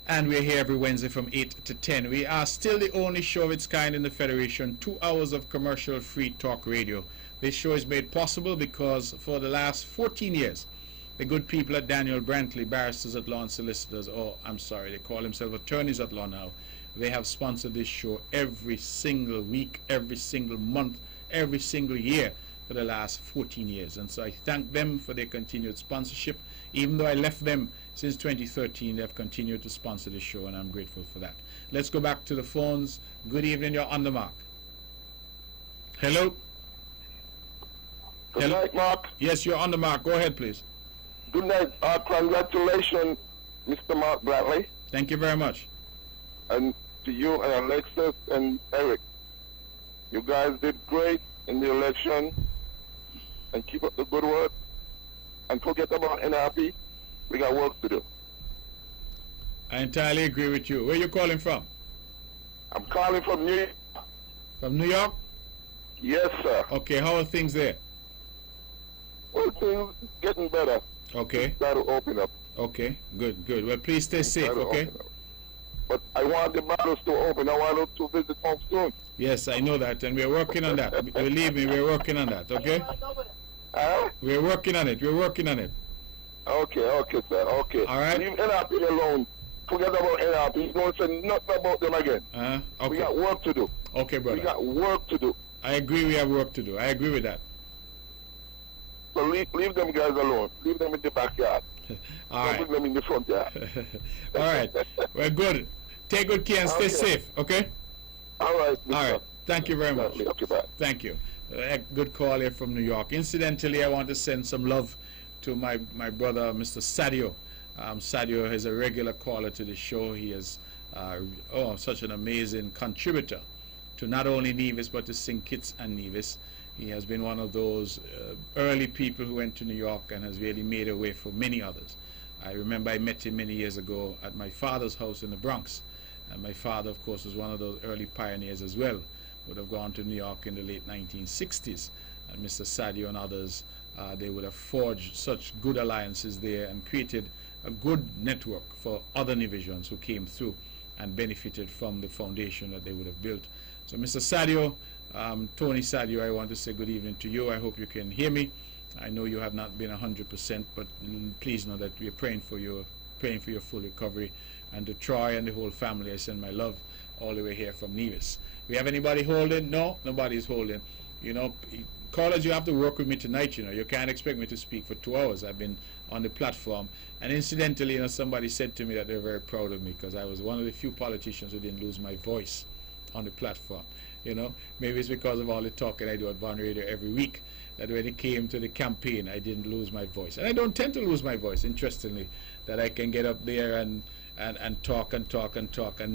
And we're here every Wednesday from 8 to 10. We are still the only show of its kind in the Federation, 2 hours of commercial-free talk radio. This show is made possible because for the last 14 years, the good people at Daniel Brantley, barristers at law and solicitors, they call themselves attorneys at law now, they have sponsored this show every single week, every single month, every single year for the last 14 years. And so I thank them for their continued sponsorship. Even though I left them since 2013, they have continued to sponsor the show, and I'm grateful for that. Let's go back to the phones. Good evening, you're On the Mark. Hello? Good night, Mark. Yes, you're On the Mark. Go ahead, please. Good night. Congratulations, Mr. Mark Bradley. Thank you very much. And to you and Alexis and Eric. You guys did great in the election. And keep up the good work. And forget about NRP. We got work to do. I entirely agree with you. Where are you calling from? I'm calling from New York. From New York? Yes, sir. Okay, how are things there? Well, things getting better. Okay. Start to open up. Okay, good, good. Well, please stay safe, okay? But I want the borders to open. I want to visit home soon. Yes, I know that, and we're working on that. Believe me, we're working on that, okay? We're working on it. We're working on it. Okay, sir. Okay. All right. Leave NRP alone. Forget about NRP. Don't say nothing about them again. Okay. We got work to do. Okay, brother. We got work to do. I agree we have work to do. I agree with that. So leave them guys alone. Leave them in the backyard. All Don't right. put them in the front yard. All right. Well, good. Take good care and stay safe, okay? All right. All right. Thank you very much. Okay, bye. Thank you. Good call here from New York. Incidentally, I want to send some love to my brother, Mr. Sadio. Sadio is a regular caller to the show. He is such an amazing contributor to not only Nevis but to St. Kitts and Nevis. He has been one of those early people who went to New York and has really made a way for many others. I remember I met him many years ago at my father's house in the Bronx. And my father, of course, was one of those early pioneers as well. Would have gone to New York in the late 1960s. And Mr. Sadio and others, they would have forged such good alliances there and created a good network for other Nevisians who came through and benefited from the foundation that they would have built. So Mr. Sadio, Tony Sadio, I want to say good evening to you. I hope you can hear me. I know you have not been 100%, but please know that we are praying for your full recovery. And to Troy and the whole family, I send my love all the way here from Nevis. We have anybody holding? No, nobody's holding. You know, callers, you have to work with me tonight. You know, you can't expect me to speak for 2 hours. I've been on the platform. And incidentally, you know, somebody said to me that they're very proud of me because I was one of the few politicians who didn't lose my voice on the platform. You know, maybe it's because of all the talking I do at Von Radio every week that when it came to the campaign, I didn't lose my voice. And I don't tend to lose my voice, interestingly, that I can get up there and talk and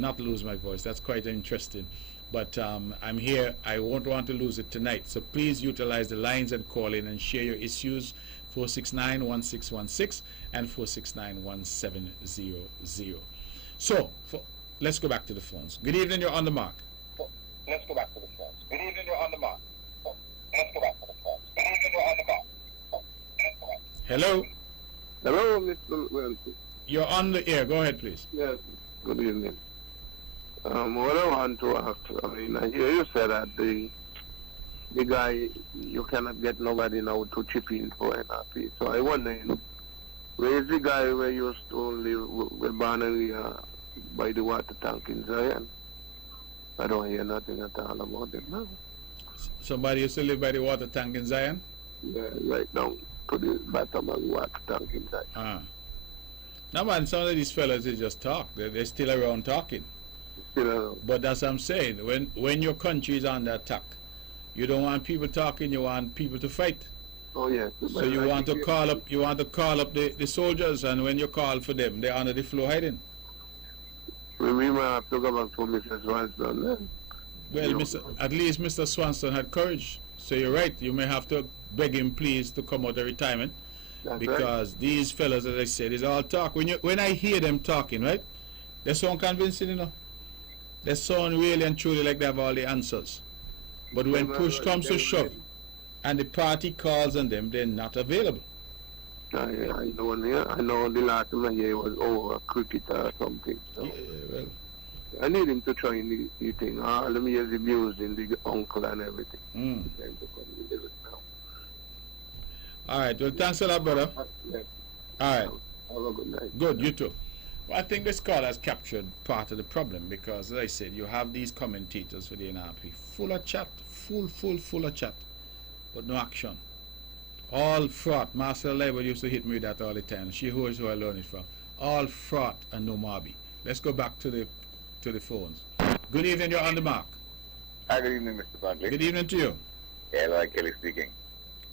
not lose my voice. That's quite interesting. But I'm here. I won't want to lose it tonight. So please utilize the lines and call in and share your issues. 469-1616 and 469-1700. So let's go back to the phones. Good evening. You're on the mark. Let's go back to the phones. Good evening. You're on the mark. Let's go back to the phones. Good evening. You're on the mark. Hello. Hello, Mr. Welty. You're on the air. Go ahead, please. Yes. Good evening. What I want to ask, I mean, I hear you say that the guy, you cannot get nobody now to chip in for NRP. So I wonder, where is the guy where used to live with Barney by the water tank in Zion? I don't hear nothing at all about him now. Somebody used to live by the water tank in Zion? Yeah, right down to the bottom of the water tank in Zion. No, man, some of these fellas, they just talk. They're still around talking. But that's what I'm saying. When your country is under attack, you don't want people talking, you want people to fight. Oh, yes. So you want to call up the soldiers, and when you call for them, they're under the floor hiding. We might have to go back to Mr. Swanson then. Well, at least Mr. Swanson had courage. So you're right. You may have to beg him, please, to come out of retirement. That's because right. These fellas, as I said, is all talk. When I hear them talking, right, they sound convincing, you know. They sound really and truly like they have all the answers. But when push comes to shove, and the party calls on them, they're not available. I know the last time I hear was over cricket or something. So. Yeah, well, I need him to try the thing. Let me hear the music, the uncle and everything. All right. Well, thanks a lot, brother. Yes. All right. Have a good night. Good. You too. Well, I think this call has captured part of the problem because, as I said, you have these commentators for the NRP full of chat, full of chat, but no action. All fraud. Marcel Leiber used to hit me with that all the time. She knows who I learned it from. All fraud and no Marby. Let's go back to the phones. Good evening. You're on the mark. Hi, good evening, Mr. Bradley. Good evening to you. Yeah, Lloyd Kelly speaking.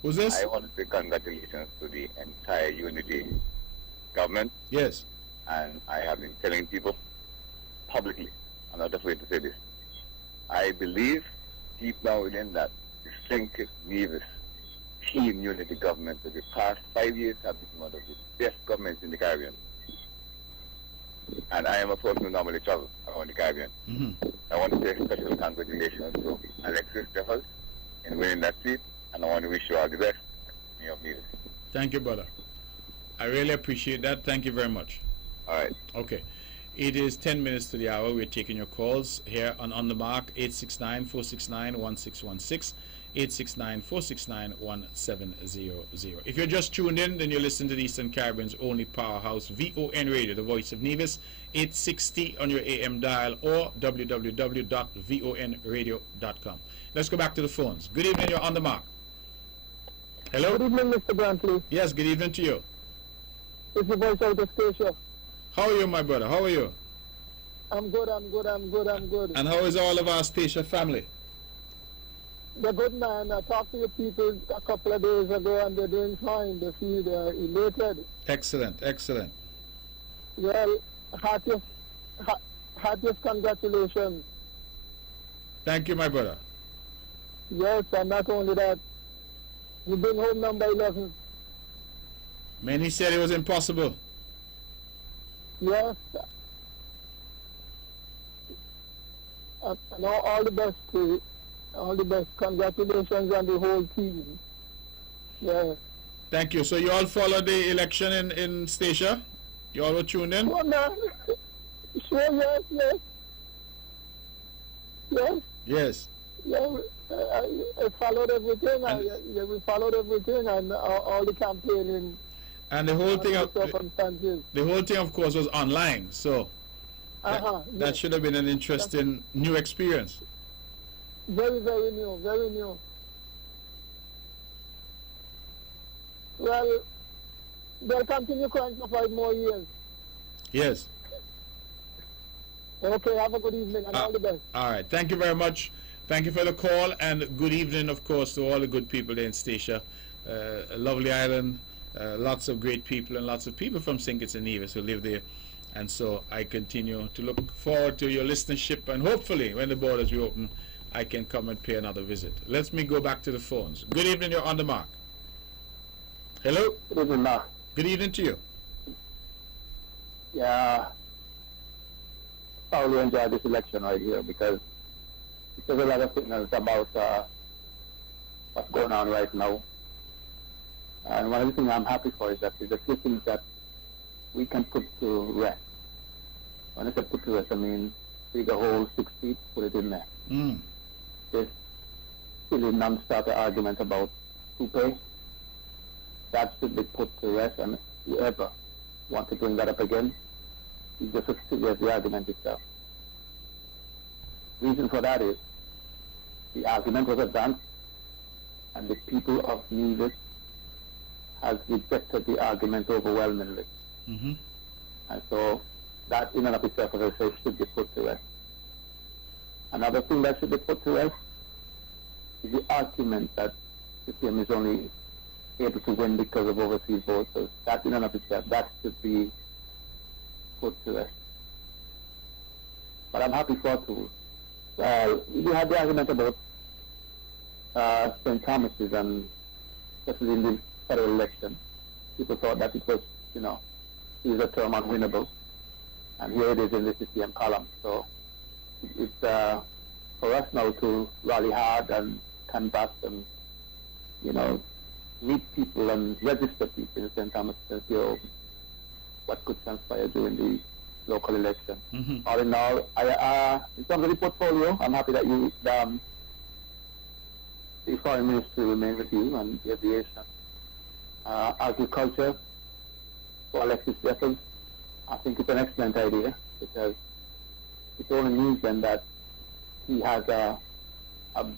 Who's this? I want to say congratulations to the entire Unity government, Yes. and I have been telling people publicly, I'm not afraid to say this, I believe deep down within that the St. Kitts Nevis Team Unity government for the past 5 years have been one of the best governments in the Caribbean. And I am a person who normally travels around the Caribbean. I want to say special congratulations to Alexis Jeffers in winning that seat, and I want to wish you all the best. Mayor of Nevis. Thank you, brother. I really appreciate that. Thank you very much. All right. Okay. It is 10 minutes to the hour. We're taking your calls here on the Mark, 869-469-1616, 869-469-1700. If you're just tuned in, then you're listening to the Eastern Caribbean's only powerhouse, VON Radio, the voice of Nevis, 860 on your AM dial or www.vonradio.com. Let's go back to the phones. Good evening, you're on the Mark. Hello? Good evening, Mr. Brantley. Yes, good evening to you. It's the voice of the station. How are you, my brother? How are you? I'm good. And how is all of our station family? They're good, man. I talked to your people a couple of days ago, and they're doing fine. They feel elated. Excellent. Well, heartiest congratulations. Thank you, my brother. Yes, and not only that, you bring home number 11. Many said it was impossible. Yes. And all the best to you. All the best. Congratulations on the whole team. Yeah. Thank you. So you all followed the election in Statia? You all were tuned in? Oh, man. Sure, yes. Yes. Yeah, I followed everything. We followed everything and all the campaigning. And the whole thing, circumstances. The whole thing, of course, was online. So that should have been an interesting new experience. Very, very new. Very new. Well, they'll continue crying for 5 more years. Yes. Okay, have a good evening and all the best. All right. Thank you very much. Thank you for the call, and good evening, of course, to all the good people there in Statia. A lovely island, lots of great people, and lots of people from St. Kitts and Nevis who live there. And so I continue to look forward to your listenership, and hopefully, when the borders reopen, I can come and pay another visit. Let me go back to the phones. Good evening, you're on the Mark. Hello? Good evening, Mark. Good evening to you. Yeah. I really enjoyed this election right here because there's a lot of signals about what's going on right now. And one of the things I'm happy for is that there's a few things that we can put to rest. When I say put to rest, I mean dig a hole 6 feet, put it in there. This silly non-starter argument about pay, that should be put to rest, and whoever wants to bring that up again, is just as silly as the argument itself. Reason for that is the argument was advanced, and the people of Nevis has rejected the argument overwhelmingly. And so that in and of itself, as I say, should be put to rest. Another thing that should be put to rest is the argument that the team is only able to win because of overseas voters. That in and of itself, that should be put to rest. But I'm happy for two. You had the argument about St. Thomas's, and especially in the federal election, people thought that it was, either term unwinnable. And here it is in the CCM column. So it's for us now to rally hard and canvass and, meet people and register people in St. Thomas to hear what could transpire during the local election. All in all, in terms of the portfolio, I'm happy that the foreign ministry remain with you and the aviation. Agriculture for Alexis Jeffers, I think it's an excellent idea because it only means then that he has a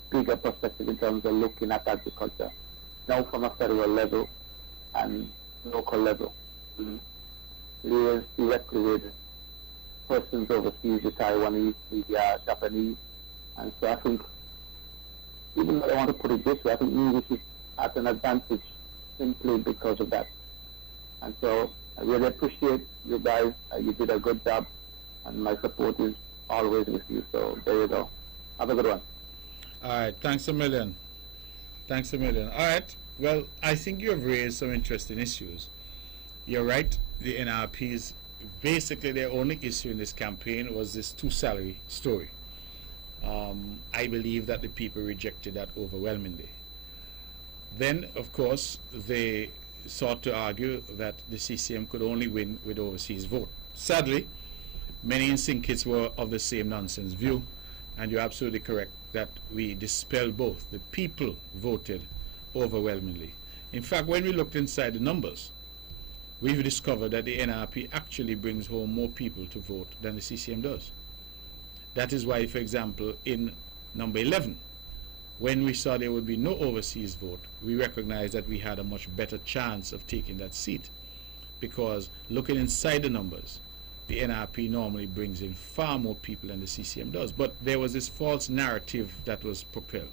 bigger perspective in terms of looking at agriculture, now from a federal level and local level. Liaise directly with persons overseas, the Taiwanese, the Japanese, and so I think, even though I want to put it this way, I think English is at an advantage simply because of that. And so I really appreciate you guys. You did a good job, and my support is always with you. So there you go. Have a good one. All right. Thanks a million. All right. Well, I think you have raised some interesting issues. You're right. The NRP's, basically their only issue in this campaign was this two-salary story. I believe that the people rejected that overwhelmingly. Then, of course, they sought to argue that the CCM could only win with overseas vote. Sadly, Many in St. Kitts were of the same nonsense view, and you're absolutely correct that we dispel both. The people voted overwhelmingly. In fact, when we looked inside the numbers, we've discovered that the NRP actually brings home more people to vote than the CCM does. That is why, for example, in number 11, when we saw there would be no overseas vote, we recognized that we had a much better chance of taking that seat, because looking inside the numbers, the NRP normally brings in far more people than the CCM does. But there was this false narrative that was propelled.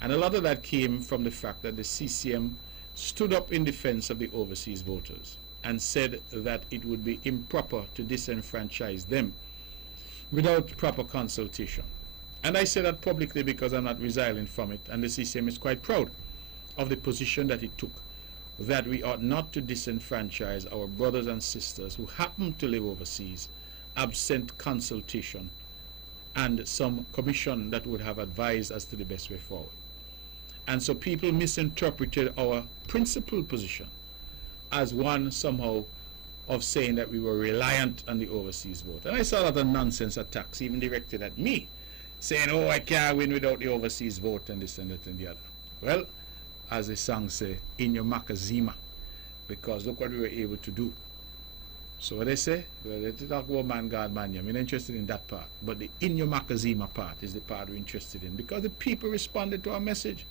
And a lot of that came from the fact that the CCM stood up in defense of the overseas voters and said that it would be improper to disenfranchise them without proper consultation. And I say that publicly because I'm not resiling from it, and the CCM is quite proud of the position that it took, that we ought not to disenfranchise our brothers and sisters who happen to live overseas, absent consultation and some commission that would have advised as to the best way forward. And so people misinterpreted our principal position as one somehow of saying that we were reliant on the overseas vote. And I saw a lot of nonsense attacks, even directed at me, saying, oh, I can't win without the overseas vote and this and that and the other. Well, as the song say, in your Makazima, because look what we were able to do. So what they say, well, they talk about man, God, man, I'm not interested in that part, but the in your Makazima part is the part we're interested in, because the people responded to our message.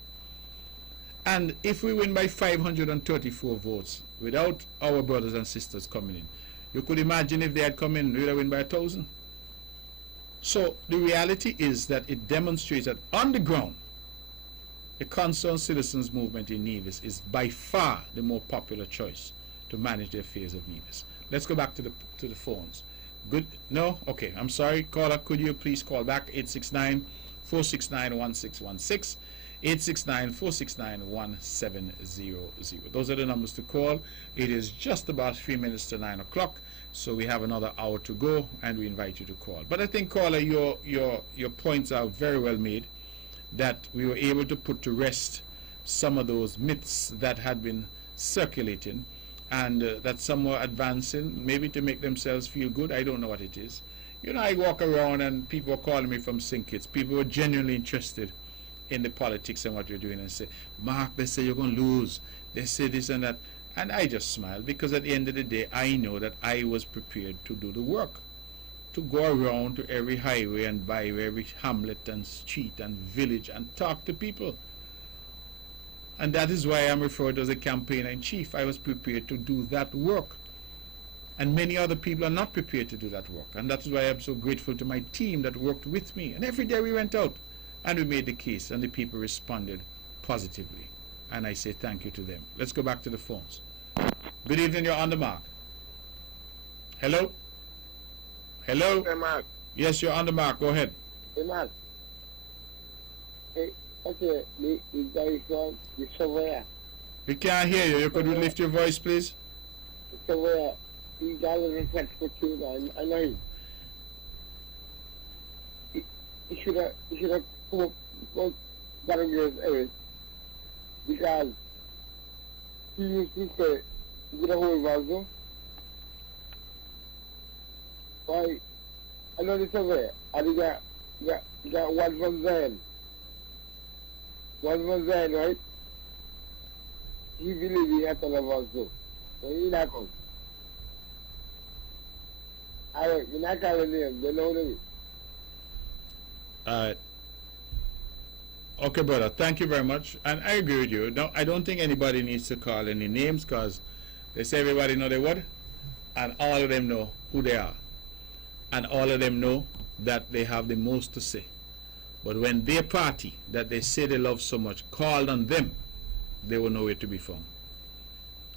And if we win by 534 votes without our brothers and sisters coming in, you could imagine if they had come in, we would have win by 1,000. So the reality is that it demonstrates that on the ground, the Concerned Citizens Movement in Nevis is by far the more popular choice to manage the affairs of Nevis. Let's go back to the phones. Good? No? Okay. I'm sorry. Caller, could you please call back 869-469-1616, 869-469-1700. Those are the numbers to call. It is just about 3 minutes to 9 o'clock, so we have another hour to go, and we invite you to call. But I think, caller, your points are very well made, that we were able to put to rest some of those myths that had been circulating, and that some were advancing, maybe to make themselves feel good. I don't know what it is. You know, I walk around and people are calling me from St. Kitts. People were genuinely interested in the politics and what you're doing, and say, Mark, they say you're going to lose. They say this and that. And I just smile, because at the end of the day, I know that I was prepared to do the work, to go around to every highway and byway, every hamlet and street and village and talk to people. And that is why I'm referred to as a campaigner-in-chief. I was prepared to do that work. And many other people are not prepared to do that work. And that is why I'm so grateful to my team that worked with me. And every day we went out and we made the case, and the people responded positively. And I say thank you to them. Let's go back to the phones. Good evening, you're on the mark. Hello? Hello? Hey, Mark. Yes, you're on the mark. Go ahead. Hey, Mark. Hey, okay, the guy from the surveyor. We can't hear you. You could lift your voice, please? The surveyor, he got a transportation, I know him. He should have come up got in his area, because he used to say, get a hold of us. Why, I know the surveyor, and he got one from Zion. One from Zion, right? He believe he had to love us too. So he not come. Alright, we're not calling him, they know him. Okay, brother. Thank you very much. And I agree with you. No, I don't think anybody needs to call any names, because they say everybody know their word, and all of them know who they are. And all of them know that they have the most to say. But when their party, that they say they love so much, called on them, they were nowhere to be found.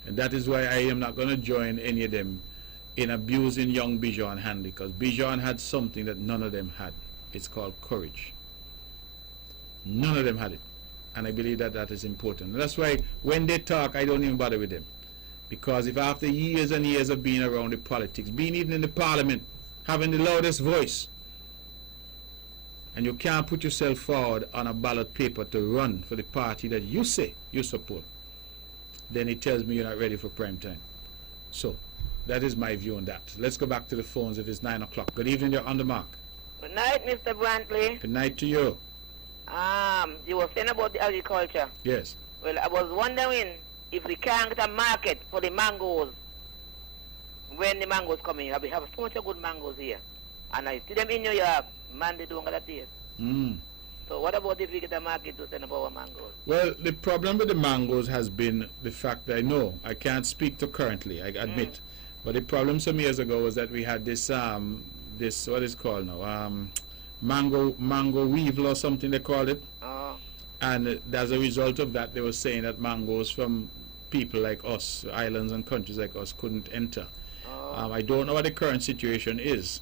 And that is why I am not going to join any of them in abusing young Bijan Hanley, because Bijan had something that none of them had. It's called courage. None of them had it. And I believe that that is important. And that's why when they talk, I don't even bother with them. Because if after years and years of being around the politics, being even in the parliament, having the loudest voice, and you can't put yourself forward on a ballot paper to run for the party that you say you support, then it tells me you're not ready for prime time. So, That is my view on that. Let's go back to the phones. It is 9 o'clock. Good evening. You're on the mark. Good night, Mr. Brantley. Good night to you. You were saying about the agriculture. Yes. Well, I was wondering if we can't get a market for the mangoes when the mangoes come in. We have so much good mangoes here. And I see them in New York. Man, they don't get that here. So what about if we get a market to send about our mangoes? Well, the problem with the mangoes has been the fact that I can't speak to currently, I admit. But the problem some years ago was that we had this, this what is it called now? Mango weevil or something they called it. And as a result of that, they were saying that mangoes from people like us, islands and countries like us, couldn't enter. I don't know what the current situation is,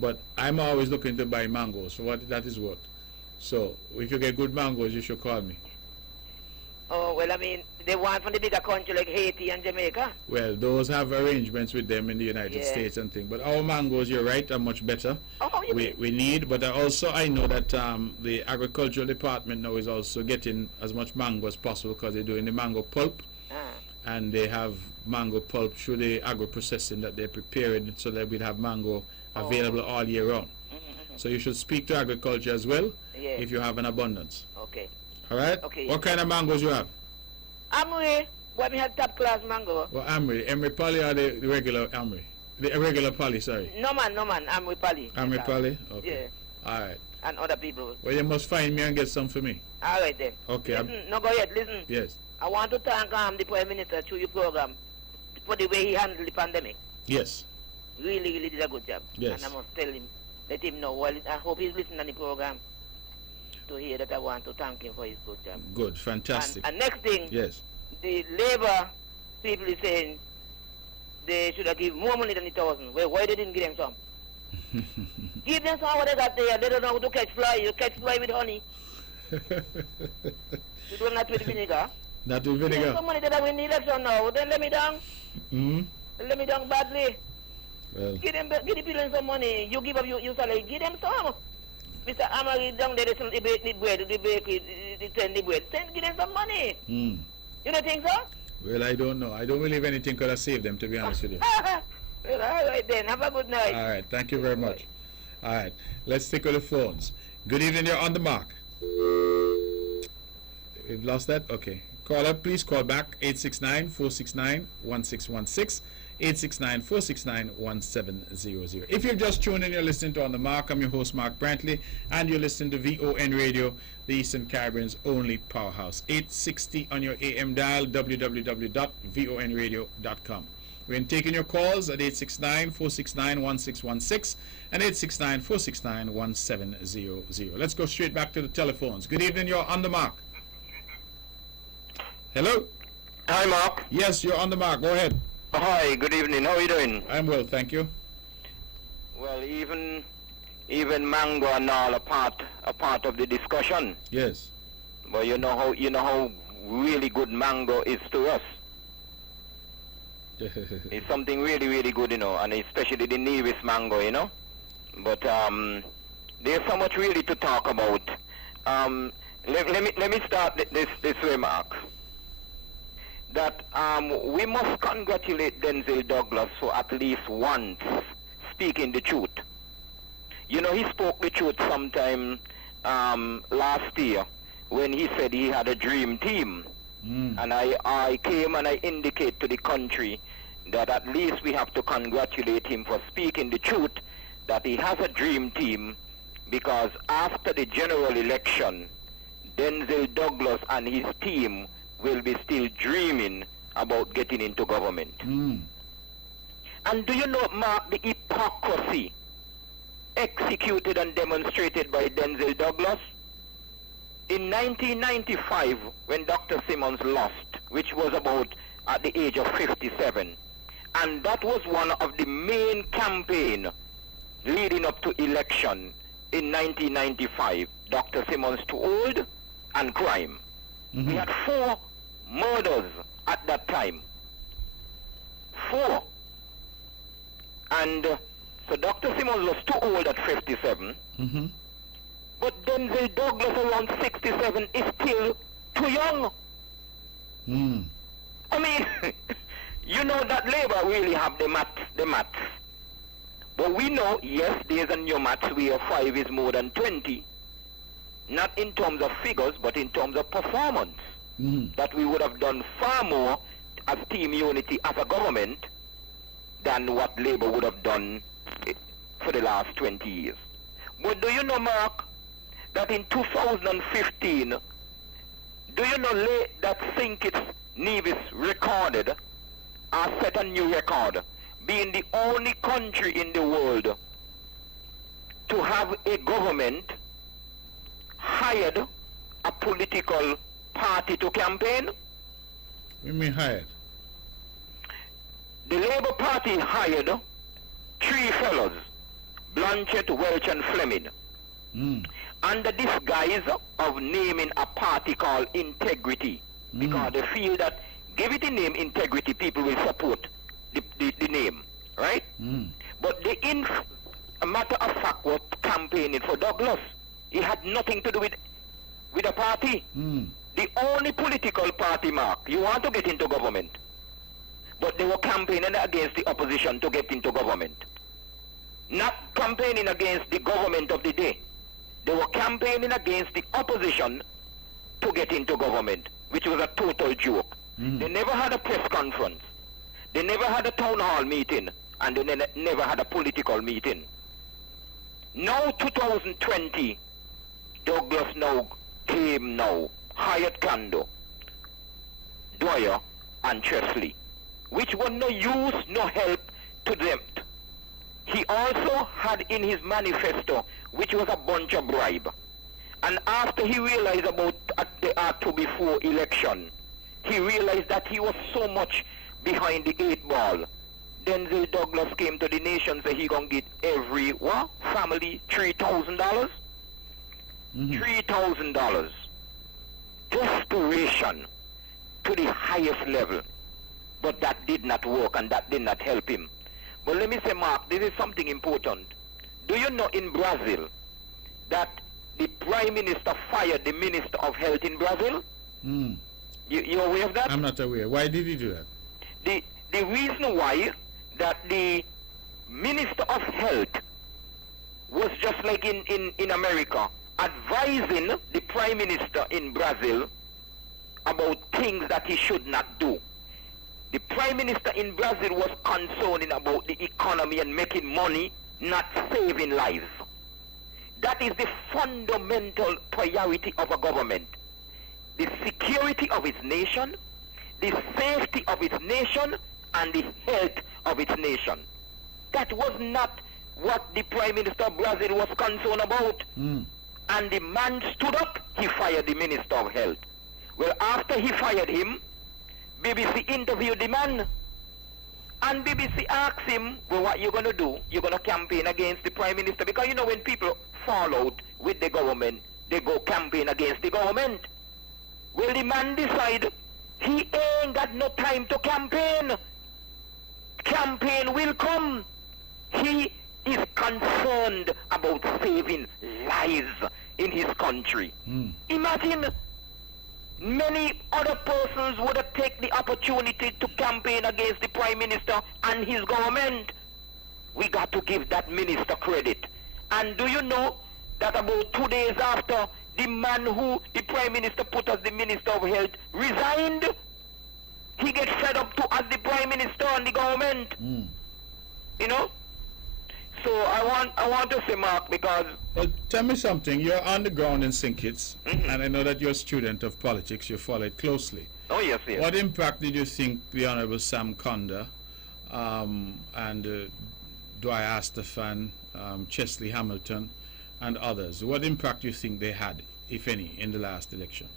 but I'm always looking to buy mangoes for what that is worth. So if you get good mangoes, you should call me. Oh, well, I mean, they want from the bigger country like Haiti and Jamaica. Well, those have arrangements with them in the United States and things. But our mangoes, you're right, are much better. We need, but also I know that the agricultural department now is also getting as much mango as possible because they're doing the mango pulp. And they have mango pulp through the agro-processing that they're preparing so that we'll have mango available all year round. So you should speak to agriculture as well if you have an abundance. Okay. All right? Okay. What kind of mangoes you have? Amri, what we have top class mango? Well, Amri Pali or the regular Amri? The regular Pali, sorry. No man, Amri Pali. Amri Pali? Okay. Yeah. All right. And other people. Well, you must find me and get some for me. All right then. Okay. Listen, no, go ahead, listen. Yes. I want to thank the Prime Minister through your program for the way he handled the pandemic. Yes. Really, really did a good job. Yes. And I must tell him, let him know. Well, I hope he's listening to the program to hear that I want to thank him for his good job. Good. Fantastic. And next thing, yes. The labor people is saying they should have given more money than the 1,000. Well, why they didn't give them some? Give them some what they got there. They don't know how to catch fly. You catch fly with honey. You do not with vinegar. Not with vinegar. Give some money that I win the election now. Then let me down. Let me down badly. Well. Give the people some money. You give up your salary. Give them some. Mr. Amari down there, they sell the bread, the bakery, they send the bread. Give them some money. You don't think so? Well, I don't know. I don't believe anything could have saved them, to be honest with you. Well, all right then. Have a good night. All right. Thank you very much. All right. Let's take on the phones. Good evening. You're on the mark. We've lost that? Okay. Caller, please call back 869-469-1616. 869-469-1700. If you've just tuned in, you're listening to On the Mark. I'm your host, Mark Brantley, and you're listening to VON Radio, the Eastern Caribbean's only powerhouse. 860 on your AM dial, www.vonradio.com. We're taking your calls at 869-469-1616 and 869-469-1700. Let's go straight back to the telephones. Good evening, you're on the mark. Hello? Hi, Mark. Yes, you're on the mark. Go ahead. Hi, good evening. How are you doing? I'm well, thank you. Well, even mango and all are part of the discussion. Yes. But you know how really good mango is to us. It's something really, really good, and especially the Nevis mango, But there's so much really to talk about. Let me start this way, Mark. That we must congratulate Denzel Douglas for at least once speaking the truth. He spoke the truth sometime last year when he said he had a dream team. And I came and I indicate to the country that at least we have to congratulate him for speaking the truth, that he has a dream team, because after the general election, Denzel Douglas and his team will be still dreaming about getting into government. And do you know, Mark, the hypocrisy executed and demonstrated by Denzel Douglas? In 1995, when Dr. Simmons lost, which was about at the age of 57, and that was one of the main campaign leading up to election in 1995, Dr. Simmons too old and crime. We had 4 murders at that time. 4. And so Dr. Simmons was too old at 57. But Denzel Douglas around 67 is still too young. I mean, that labor really have the maths. But we know, yes, there's a new maths where 5 is more than 20. Not in terms of figures, but in terms of performance. That we would have done far more as Team Unity as a government than what Labour would have done for the last 20 years. But do you know, Mark, that in 2015, do you know that St. Kitts Nevis recorded or set a new record, being the only country in the world to have a government hired a political party to campaign? We mean hired? The Labour Party hired 3 fellows, Blanchett, Welch and Fleming, under this guise of naming a party called Integrity, because they feel that give it the name Integrity, people will support the name, right? But they, in a matter of fact, were campaigning for Douglas. It had nothing to do with a party. The only political party, Mark, you want to get into government, but they were campaigning against the opposition to get into government. Not campaigning against the government of the day. They were campaigning against the opposition to get into government, which was a total joke. They never had a press conference. They never had a town hall meeting, and they never had a political meeting. Now 2020, Douglas now came now, hired Kando, Dwyer and Chesley, which were no use, no help to them. He also had in his manifesto, which was a bunch of bribe. And after he realized about the R2 before election, he realized that he was so much behind the 8 ball. Denzel Douglas came to the nation, so he gonna get every family $3,000. $3,000. Desperation to the highest level. But that did not work, and that did not help him. But let me say, Mark, this is something important. Do you know in Brazil that the Prime Minister fired the Minister of Health in Brazil? You aware of that? I'm not aware. Why did he do that? The reason why that the Minister of Health was just like in America, advising the Prime Minister in Brazil about things that he should not do. The Prime Minister in Brazil was concerned about the economy and making money, not saving lives. That is the fundamental priority of a government. The security of its nation, the safety of its nation, and the health of its nation. That was not what the Prime Minister of Brazil was concerned about. And the man stood up, he fired the Minister of Health. Well, after he fired him, BBC interviewed the man. And BBC asked him, well, what you going to do? You're going to campaign against the Prime Minister? Because, you know, when people fall out with the government, they go campaign against the government. Well, the man decided he ain't got no time to campaign. Campaign will come. He is concerned about saving lives in his country. Imagine many other persons would have taken the opportunity to campaign against the Prime Minister and his government. We got to give that minister credit. And do you know that about 2 days after, the man who the Prime Minister put as the Minister of Health resigned? He gets fed up to as the Prime Minister and the government. You know? So I want to say, Mark, because... Well, tell me something. You're on the ground in St. Kitts, and I know that you're a student of politics. You follow it closely. Oh, yes, yes. What impact did you think the Honorable Sam Conda and Dwyer Astafan, Chesley Hamilton, and others, what impact do you think they had, if any, in the last election?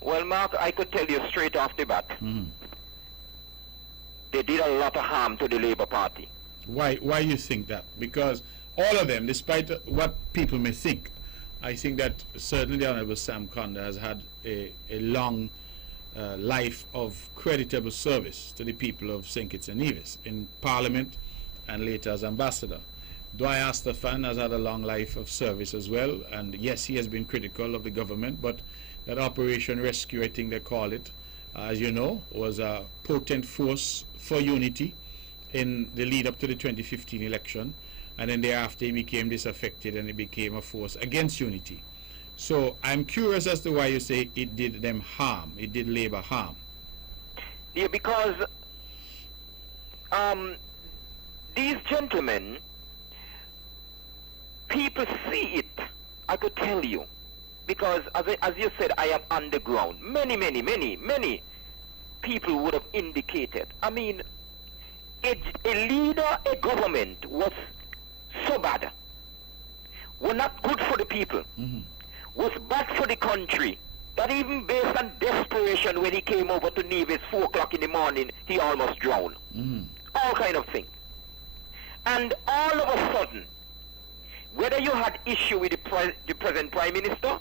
Well, Mark, I could tell you straight off the bat. They did a lot of harm to the Labour Party. Why you think that? Because all of them, despite what people may think, I think that certainly the Honorable Sam Conda has had a long life of creditable service to the people of St. Kitts and Nevis in Parliament and later as ambassador. Dwyer Astafan has had a long life of service as well, and yes, he has been critical of the government, but that Operation Rescue, I think they call it, as you know, was a potent force for unity in the lead up to the 2015 election, and then thereafter he became disaffected and he became a force against unity. So I'm curious as to why you say it did them harm, it did Labour harm. Yeah, because these gentlemen, people see it, I could tell you. Because as you said, I am underground. Many people would have indicated. I mean, a leader, a government was so bad, were not good for the people, was bad for the country, that even based on desperation when he came over to Nevis 4 o'clock in the morning, he almost drowned. All kind of things. And all of a sudden, whether you had issue with the present Prime Minister,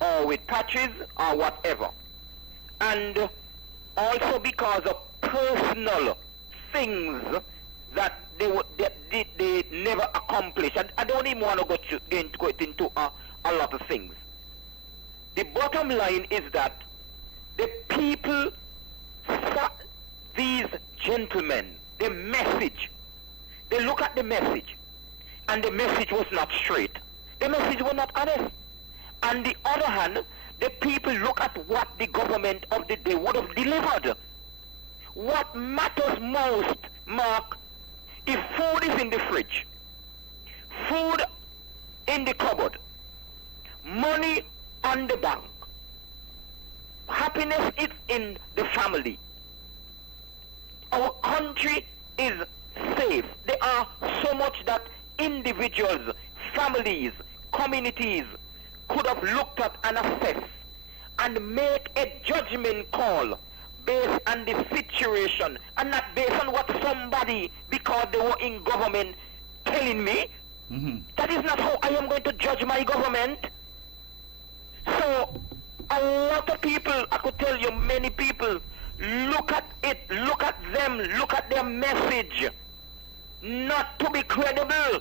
or with patches, or whatever, and also because of personal things that they never accomplished. And I don't even want to go into a lot of things. The bottom line is that the people saw these gentlemen, the message, they look at the message, and the message was not straight. The message was not honest. On the other hand, the people look at what the government of the day would have delivered. What matters most, Mark, if food is in the fridge, food in the cupboard, money on the bank, happiness is in the family, our country is safe. There are so much that individuals, families, communities could have looked at and assessed and make a judgment call based on the situation and not based on what somebody, because they were in government, telling me. That is not how I am going to judge my government. So a lot of people, I could tell you many people, look at it, look at them, look at their message, not to be credible,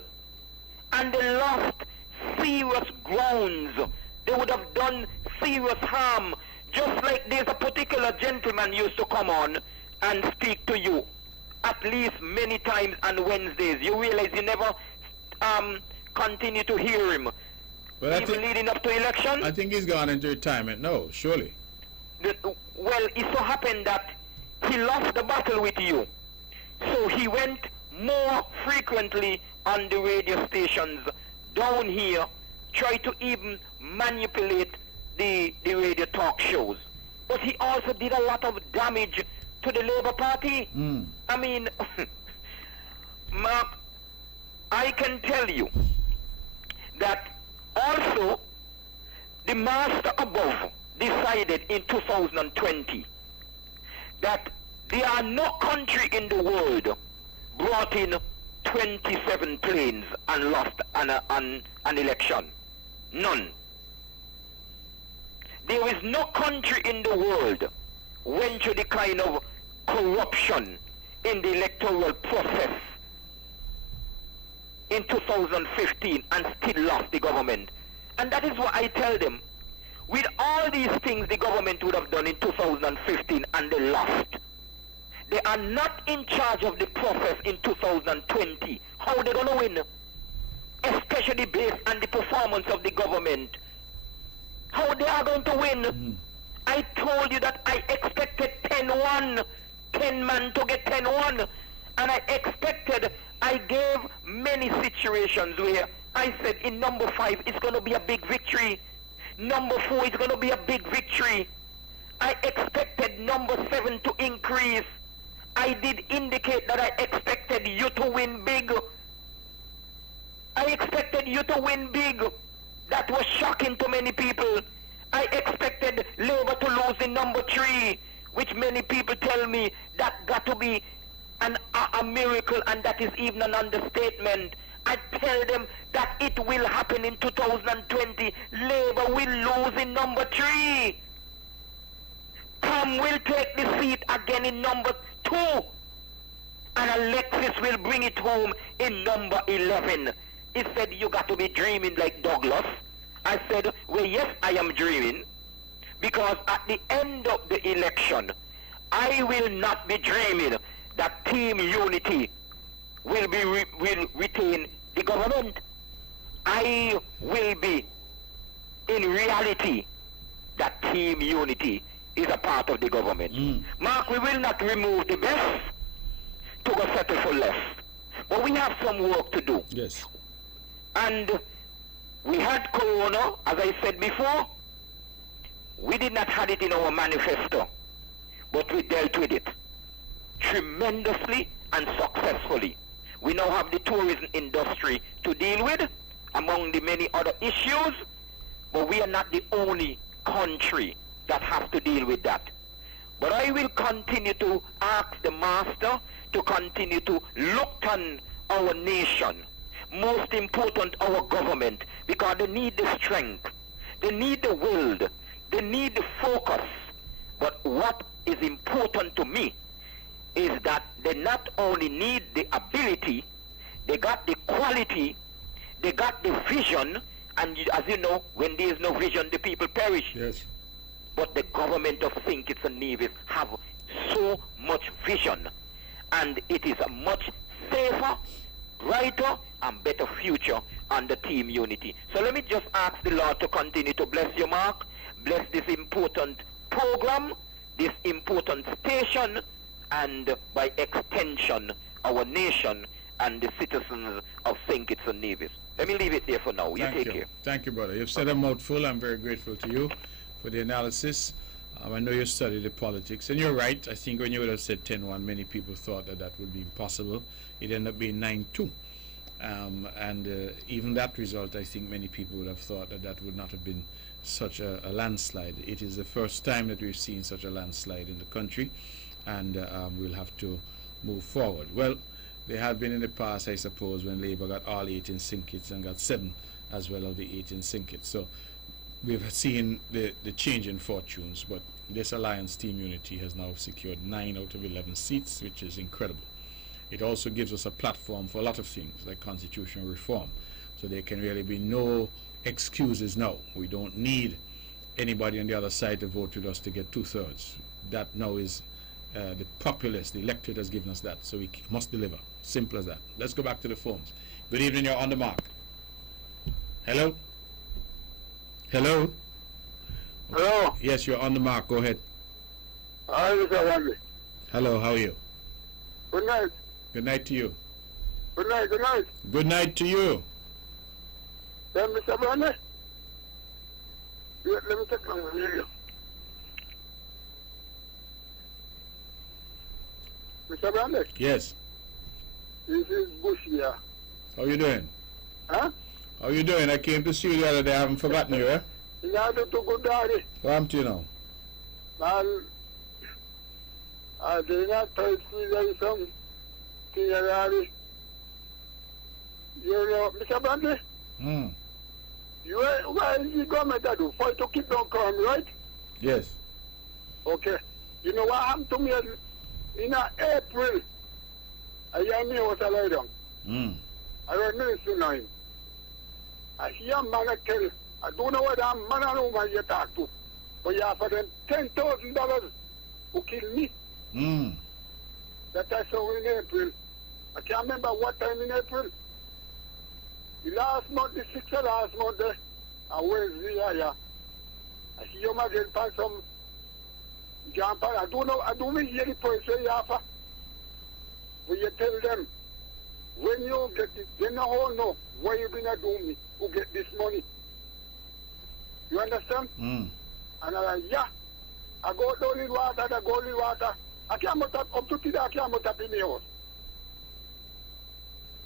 and they lost serious grounds. They would have done serious harm. Just like there's a particular gentleman used to come on and speak to you at least many times on Wednesdays. You realize you never continue to hear him. Well, even leading up to election? I think he's gone into retirement now, surely. Well, it so happened that he lost the battle with you. So he went more frequently on the radio stations down here, try to even manipulate the radio talk shows. But he also did a lot of damage to the Labour Party. I mean, Mark, I can tell you that also the master above decided in 2020 that there are no country in the world brought in 27 planes and lost an election. None. There is no country in the world went through the kind of corruption in the electoral process in 2015 and still lost the government. And that is what I tell them. With all these things the government would have done in 2015 and they lost, they are not in charge of the process in 2020. How are they going to win? Especially based on the performance of the government. How they are going to win? I told you that I expected 10-1, 10 man to get 10-1. And I gave many situations where I said in number 5 it's going to be a big victory. Number 4 is going to be a big victory. I expected number 7 to increase. I did indicate that I expected you to win big. I expected you to win big. That was shocking to many people. I expected Labour to lose in number 3, which many people tell me that got to be a miracle, and that is even an understatement. I tell them that it will happen in 2020. Labour will lose in number 3. Tom will take the seat again in number 2. And Alexis will bring it home in number 11. He said, you got to be dreaming like Douglas. I said, well, yes, I am dreaming. Because at the end of the election, I will not be dreaming. that Team Unity will retain the government. I will be, in reality, that Team Unity is a part of the government. Mark, we will not remove the best to go settle for less. But we have some work to do. Yes. And we had Corona, as I said before. We did not have it in our manifesto, but we dealt with it tremendously and successfully. We now have the tourism industry to deal with, among the many other issues, but we are not the only country that has to deal with that. But I will continue to ask the Master to continue to look on our nation, most important our government, because they need the strength, they need the will, they need the focus. But what is important to me is that they not only need the ability, they got the quality, they got the vision, and as you know, when there is no vision, the people perish. Yes. But the government of St. Kitts and Nevis have so much vision, and it is a much safer, brighter, and better future under Team Unity. So let me just ask the Lord to continue to bless you, Mark, bless this important program, this important station, and by extension, our nation and the citizens of St. Kitts and Nevis. Let me leave it there for now. You take care. Thank you, brother. You've said a mouthful. I'm very grateful to you for the analysis. I know you studied the politics, and you're right. I think when you would have said 10-1, many people thought that that would be impossible. It ended up being 9-2. Even that result, I think many people would have thought that that would not have been such a landslide. It is the first time that we've seen such a landslide in the country, and we'll have to move forward. Well, there had been in the past, I suppose, when Labour got all 8 in St. Kitts and got 7 as well of the 8 in St. Kitts. So we've seen the change in fortunes, but this alliance, Team Unity, has now secured 9 out of 11 seats, which is incredible. It also gives us a platform for a lot of things, like constitutional reform. So there can really be no excuses now. We don't need anybody on the other side to vote with us to get 2/3. That now is the populace, the electorate has given us that, so we must deliver. Simple as that. Let's go back to the phones. Good evening, you're on the mark. Hello? Hello? Hello. Yes, you're on the mark. Go ahead. Hi, Mr. Wanley. Hello, how are you? Good night. Good night to you. Good night, good night. Good night to you. Then, Mr. Wanley, let me take a video. Mr. Wanley, Yes. this is Bush here. How you doing? Huh? How you doing? I came to see you the other day. I haven't forgotten you, eh? You have to go daddy. What happened to you now? Man, I did not tell you something. You know, Mr. Brantley, why is the government that do? For it to keep on crime, right? Yes. Okay. You know what happened to me in April? I hear me was a lie down. I was minister now. I hear a man tell, I don't know what that man and woman you talk to, but you offer them $10,000 who kill me. That I saw in April. I can't remember what time in April. The last month, the 6th of last month, I was here. I see you again for some jump. I don't know, I don't hear the person you offer. When you tell them, when you get it, they know why you gonna do me, who get this money. You understand? And I'm like, yeah. I go down in water, I go in water. I can't up to today, I can't in the house.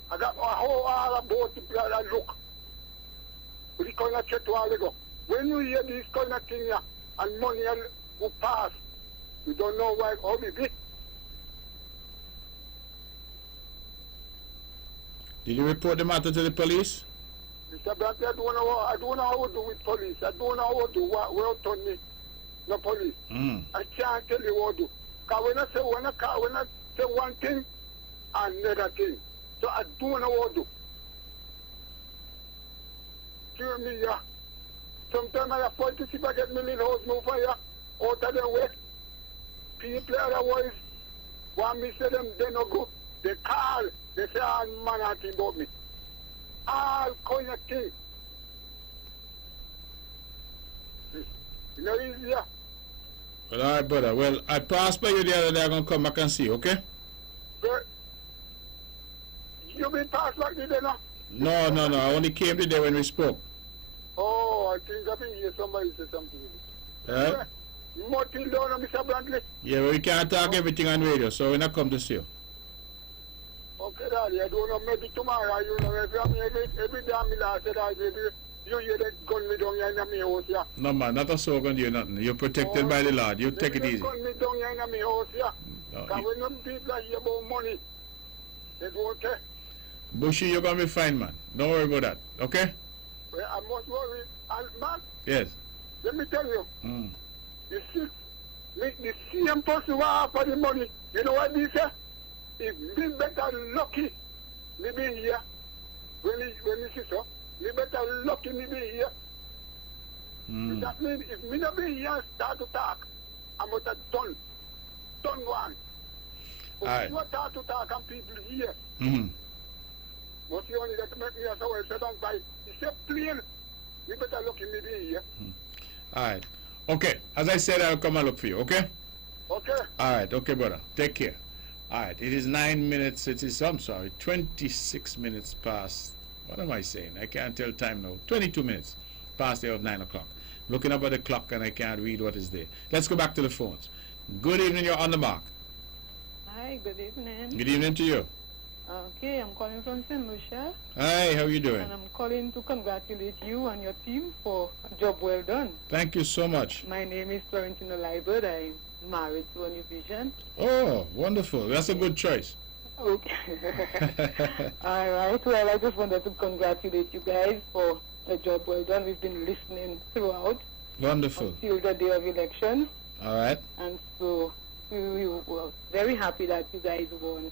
I got a whole all about the blood and look. We kind of check to all go. When you hear this kind of thing here, and money will pass, you don't know why how it be. Did you report the matter to the police? Mr. Brantley, I don't know how to do with police. I don't know how to do what on me. No police. I can't tell you what to do. Because when I say one thing, another thing. So I don't know what to do. Hear me, yeah. Sometimes I have to see if I get me in house move for you. Out of the way. People otherwise One me say them, they no go. They call, they say, man, I think about me. All kind of things. You know, easier. Well, all right, brother. Well, I passed by you the other day. I'm going to come back and see you, okay? But you been passed like this, now? No. I only came today when we spoke. Oh, I think I've been here. Somebody said something. Right? Martin down on Mr. Brantley. Yeah, well, we can't talk everything on radio, so we're not come to see you. Okay, Daddy, I don't know, maybe tomorrow, you know, if I'm every day I'm in the said, maybe you hear that gun me down here in my house, yeah. No, man, not a soul going to do nothing. You're protected by the Lord. You take it easy. Gun me down here in my house, yeah. No, Because when them people are here about money, they don't care. Bushy, you're going to be fine, man. Don't worry about that, okay? Well, I must worry. And, man, Yes. let me tell you, Mm. you see, the same person who offer the money, you know what they say? If me better lucky, me be here. When he see so, me better lucky me be here. Mm. That means if me not be here and start to talk, I'm going to done one. But Aye. if you start to talk and people here, Mm-hmm. but you only that make me as well, so don't buy. He said plain, me better lucky me be here. All right. Okay. As I said, I'll come and look for you, okay? Okay? All right. Okay, brother. Take care. All right. It is 9 minutes. It is, I'm sorry, 26 minutes past. What am I saying? I can't tell time now. 22 minutes past the hour of 9 o'clock. Looking up at the clock and I can't read what is there. Let's go back to the phones. Good evening. You're on the mark. Hi, good evening. Good evening to you. Okay, I'm calling from St. Lucia, Hi. How are you doing? and I'm calling to congratulate you and your team for a job well done. Thank you so much. My name is Florentino Liebert. I'm married to a Vision. Oh, wonderful. That's a good choice. Okay. All right. Well, I just wanted to congratulate you guys for a job well done. We've been listening throughout Wonderful. until the day of election, All right. and so we were very happy that you guys won.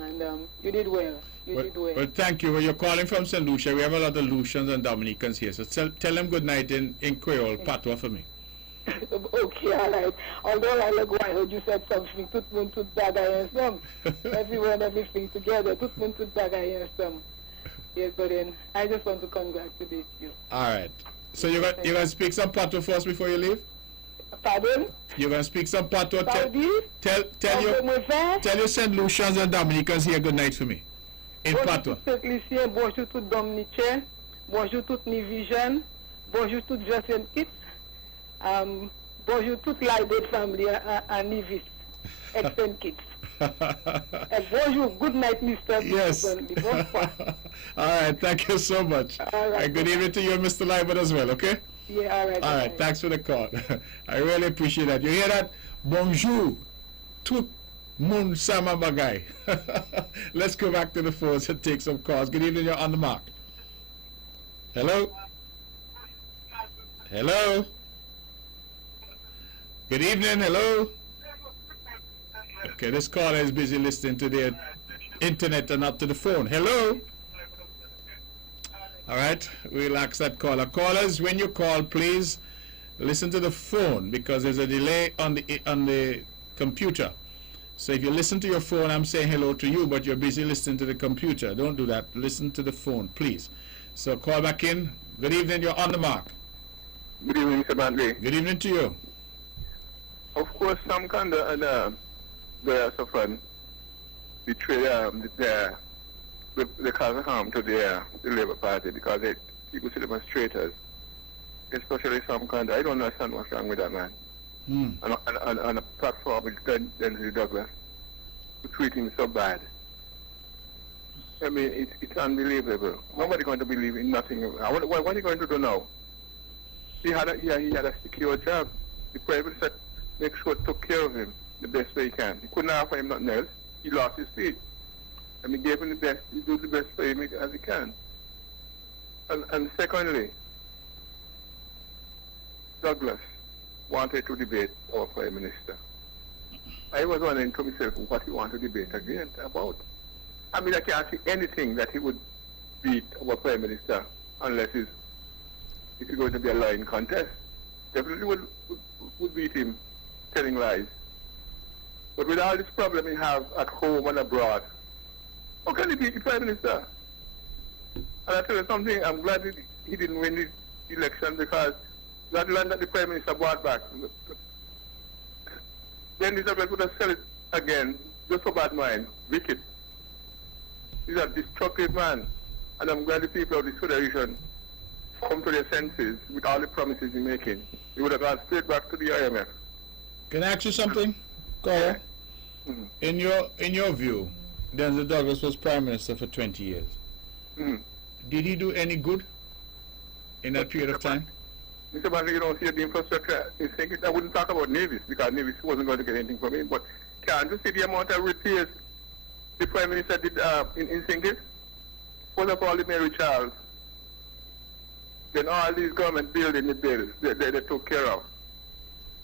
And you did well. You did well. Well, thank you. Well, you're calling from St. Lucia. We have a lot of Lucians and Dominicans here. So tell them good night in Creole, patois for me. Okay, all right. Although I like why you said something, tout moun tout bagay ensemble. Everyone, everything together, tout moun tout bagay ensemble. Yes, but then I just want to congratulate you. All right. So you're going to speak some patois for us before you leave? Pardon? You're going to speak some patois? Pardon? Tell your St. Lucians and Dominicans here good night for me. In patois. Bonjour tout Lucien, bonjour tout Dominicain, bonjour tout Nivision, bonjour tout Justin Kids, bonjour toute Libet family and Nivis, extend kids. Bonjour, good night, Mr. Yes. All right, thank you so much. All right. And good evening to you and Mr. Libert as well, okay? Yeah, all right. All right, thanks for the call. I really appreciate that. You hear that? Bonjour. Tout moun sama bagay. Let's go back to the phones and take some calls. Good evening, you're on the mark. Hello? Hello? Good evening, hello? Okay, this caller is busy listening to the internet and not to the phone. Hello? All right, we'll ask that caller. Callers, when you call, please listen to the phone because there's a delay on the computer. So if you listen to your phone, I'm saying hello to you, but you're busy listening to the computer. Don't do that. Listen to the phone, please. So call back in. Good evening. You're on the mark. Good evening, Mr. Brantley. Good evening to you. Of course, some kind of the Safran betray the cause of harm to the Labour Party because people see them as traitors, especially some kind. I don't understand what's wrong with that man. On a platform with Denzel Douglas, who treat him so bad. I mean, it's unbelievable. Nobody's going to believe in nothing. What are you going to do now? He had a secure job. The private sector make sure took care of him the best way he can. He couldn't offer him nothing else. He lost his seat. And he gave him the best. He do the best for him as he can. And secondly, Douglas wanted to debate our Prime Minister. I was wondering to myself what he wanted to debate again about. I mean, I can't see anything that he would beat our Prime Minister unless it's going to be a lying contest. Definitely would beat him telling lies. But with all this problem he have at home and abroad, how can he be the Prime Minister? And I tell you something, I'm glad he didn't win the election, because that land that the Prime Minister bought back, then Elizabeth would have sell it again, just for bad mind, wicked. He's a destructive man, and I'm glad the people of this federation come to their senses with all the promises he's making. He would have gone straight back to the IMF. Can I ask you something, Cora? Mm-hmm. In your view, Denzel Douglas was Prime Minister for 20 years. Mm-hmm. Did he do any good in that period of time? Mr. Banner, you don't see the infrastructure. I wouldn't talk about Navis, because Navis wasn't going to get anything from him, but can't you see the amount of repairs the Prime Minister did in St. Kitts? First of all, the Mary Charles. Then all these government building the bills they took care of.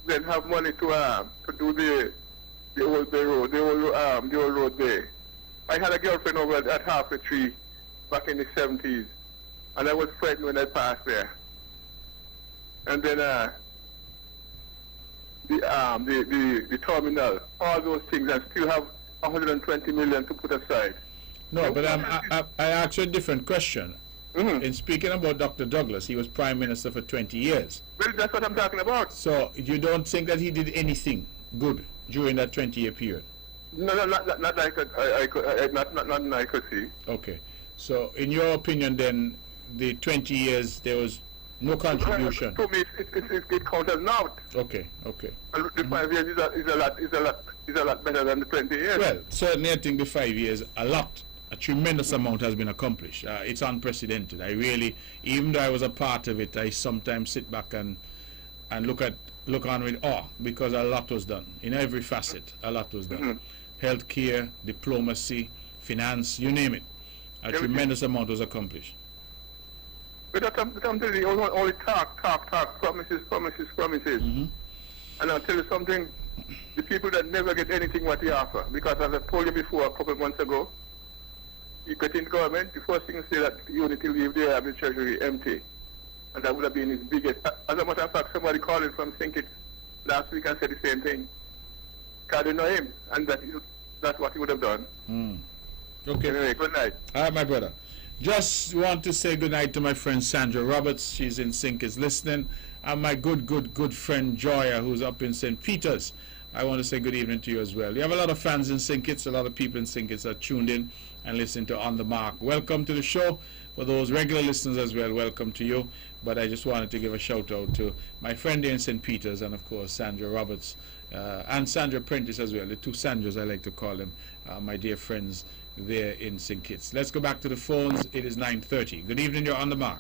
Then have money to do the old Bay Road, the old road there. I had a girlfriend over at Halfway Tree back in the 70s, and I was frightened when I passed there. And then the terminal, all those things, and still have 120 million to put aside. No, but I asked you a different question. Mm-hmm. In speaking about Dr. Douglas, he was Prime Minister for 20 years. Well, that's what I'm talking about. So you don't think that he did anything good during that 20-year period? No, not that I could, not I could see. Okay. So in your opinion, then, the 20 years, there was no contribution? To me, it counts as naught. Okay, okay. And the 5 years is a lot better than the 20 years. Well, certainly I think the 5 years, a tremendous amount has been accomplished. It's unprecedented. I really, even though I was a part of it, I sometimes sit back and look on with awe, because a lot was done. In every facet, a lot was done. Healthcare, diplomacy, finance, you name it. A tremendous amount was accomplished. But I'm telling you, only talk, promises. And I'll tell you something, the people that never get anything what they offer, because as I told you before a couple of months ago, you get in government, the first thing you say that Unity leave there have the treasury empty. And that would have been his biggest. As a matter of fact, somebody called him from St. Kitts last week and said the same thing. Because they know him, and that's what he would have done. Okay. Anyway, good night. All right, my brother. Just want to say good night to my friend Sandra Roberts. She's in St. Kitts listening. And my good friend Joya, who's up in St. Peter's. I want to say good evening to you as well. You have a lot of fans in St. Kitts. A lot of people in St. Kitts are tuned in and listening to On The Mark. Welcome to the show. For those regular listeners as well, welcome to you. But I just wanted to give a shout out to my friend here in St. Peter's, and of course Sandra Roberts and Sandra Prentice as well. The two Sandras, I like to call them, my dear friends there in St. Kitts. Let's go back to the phones. It is 9:30. Good evening, you're On The Mark.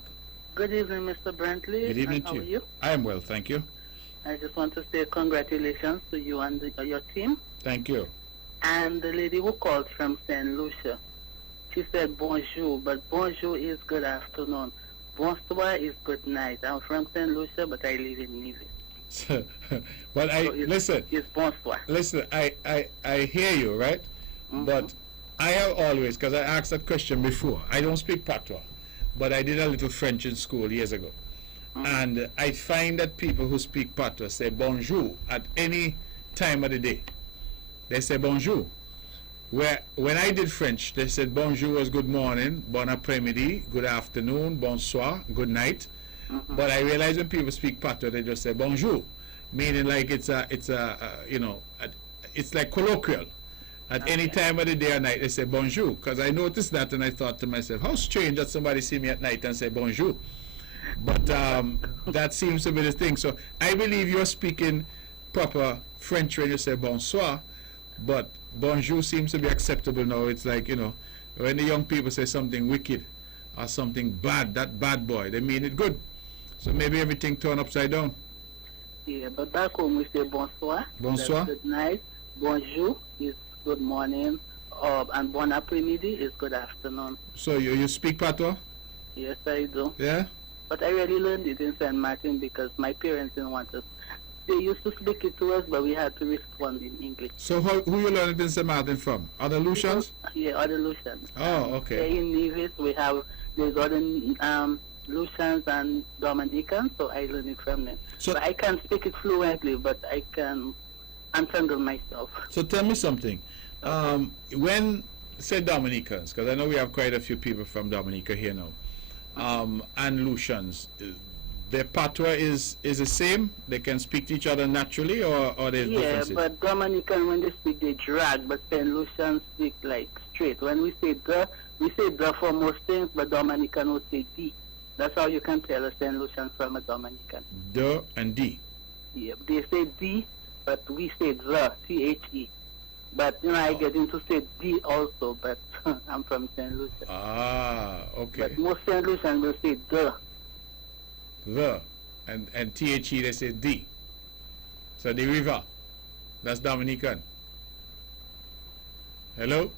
Good evening, Mr. Brantley. Good evening and how to are you. you? I am well, thank you. I just want to say congratulations to you and your team. Thank you. And the lady who called from St. Lucia, she said bonjour, but bonjour is good afternoon. Bonsoir is good night. I'm from St. Lucia, but I live in Nevis. Well, listen. It's bonsoir. Listen, I hear you, right? But I have always, because I asked that question before, I don't speak patois, but I did a little French in school years ago. And I find that people who speak patois say bonjour at any time of the day. They say bonjour. Where when I did French, they said bonjour was good morning, bon après-midi, good afternoon, bonsoir, good night. But I realize when people speak patois, they just say bonjour, meaning like it's like colloquial. At any time of the day or night, they say bonjour. Because I noticed that, and I thought to myself, how strange that somebody see me at night and say bonjour. But that seems to be the thing. So I believe you're speaking proper French when you say bonsoir, but bonjour seems to be acceptable now. It's like, when the young people say something wicked or something bad, that bad boy, they mean it good. So maybe everything turned upside down. Yeah, but back home we say bonsoir. Bonsoir. That's good night. Bonjour is good morning. And bon après-midi is good afternoon. So you speak patois? Yes, I do. Yeah? But I really learned it in St. Martin because my parents didn't want us. They used to speak it to us, but we had to respond in English. So who you learned it in St. Martin from? Other Lucians? Yeah, other Lucians. Oh, okay. Here in Nevis, there's other Lucians and Dominicans, so I learned it from them. So I can't speak it fluently, but I can untangle myself. So tell me something. When, say Dominicans, because I know we have quite a few people from Dominica here now, and Lucians, their patois is the same? They can speak to each other naturally, or there's differences? Yeah, but Dominican, when they speak, they drag, but St. Lucians speak like straight. When we say the for most things, but Dominican will say D. That's how you can tell a St. Lucian from a Dominican. The and D. Yeah, they say D, but we say the, T-H-E. But, you know, I get into say D also, but I'm from St. Lucia. Ah, okay. But most St. Lucians will say the. The. And T-H-E, they say D. So the river. That's Dominican. Hello?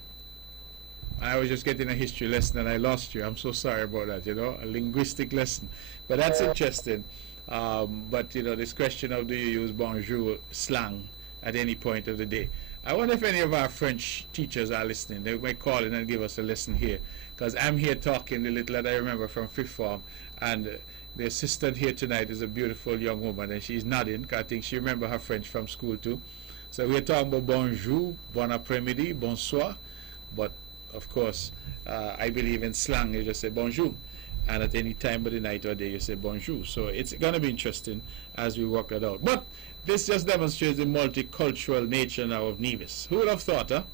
I was just getting a history lesson and I lost you. I'm so sorry about that, you know, a linguistic lesson. But that's interesting. But, you know, this question of do you use bonjour slang at any point of the day. I wonder if any of our French teachers are listening. They might call in and give us a lesson here. Because I'm here talking the little that I remember from fifth form. And the assistant here tonight is a beautiful young woman. And she's nodding because I think she remembers her French from school too. So we're talking about bonjour, bon après-midi, bonsoir. But, of course, I believe in slang. You just say bonjour. And at any time of the night or day, you say bonjour. So it's going to be interesting as we work it out. But this just demonstrates the multicultural nature now of Nevis. Who would have thought that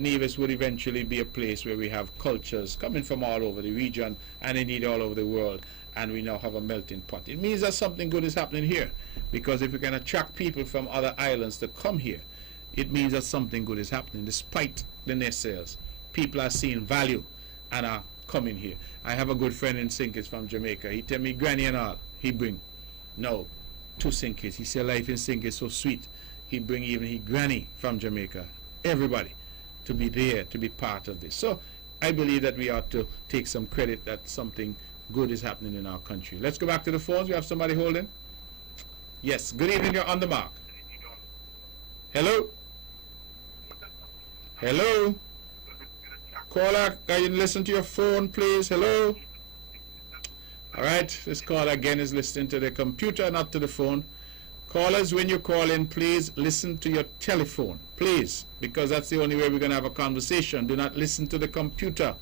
Nevis would eventually be a place where we have cultures coming from all over the region and indeed all over the world, and we now have a melting pot. It means that something good is happening here, because if we can attract people from other islands to come here, it means that something good is happening. Despite the naysayers, people are seeing value and are coming here. I have a good friend in Sinkis from Jamaica. He tell me granny and all he bring. No. To Sinkis. He said life in Sinkis is so sweet. He bring even his granny from Jamaica. Everybody to be there, to be part of this. So I believe that we ought to take some credit that something good is happening in our country. Let's go back to the phones. We have somebody holding. Yes. Good evening. You're on the mark. Hello? Hello? Caller, can you listen to your phone, please? Hello? All right, this caller again is listening to the computer, not to the phone. Callers, when you call in, please listen to your telephone, please, because that's the only way we're going to have a conversation. Do not listen to the computer.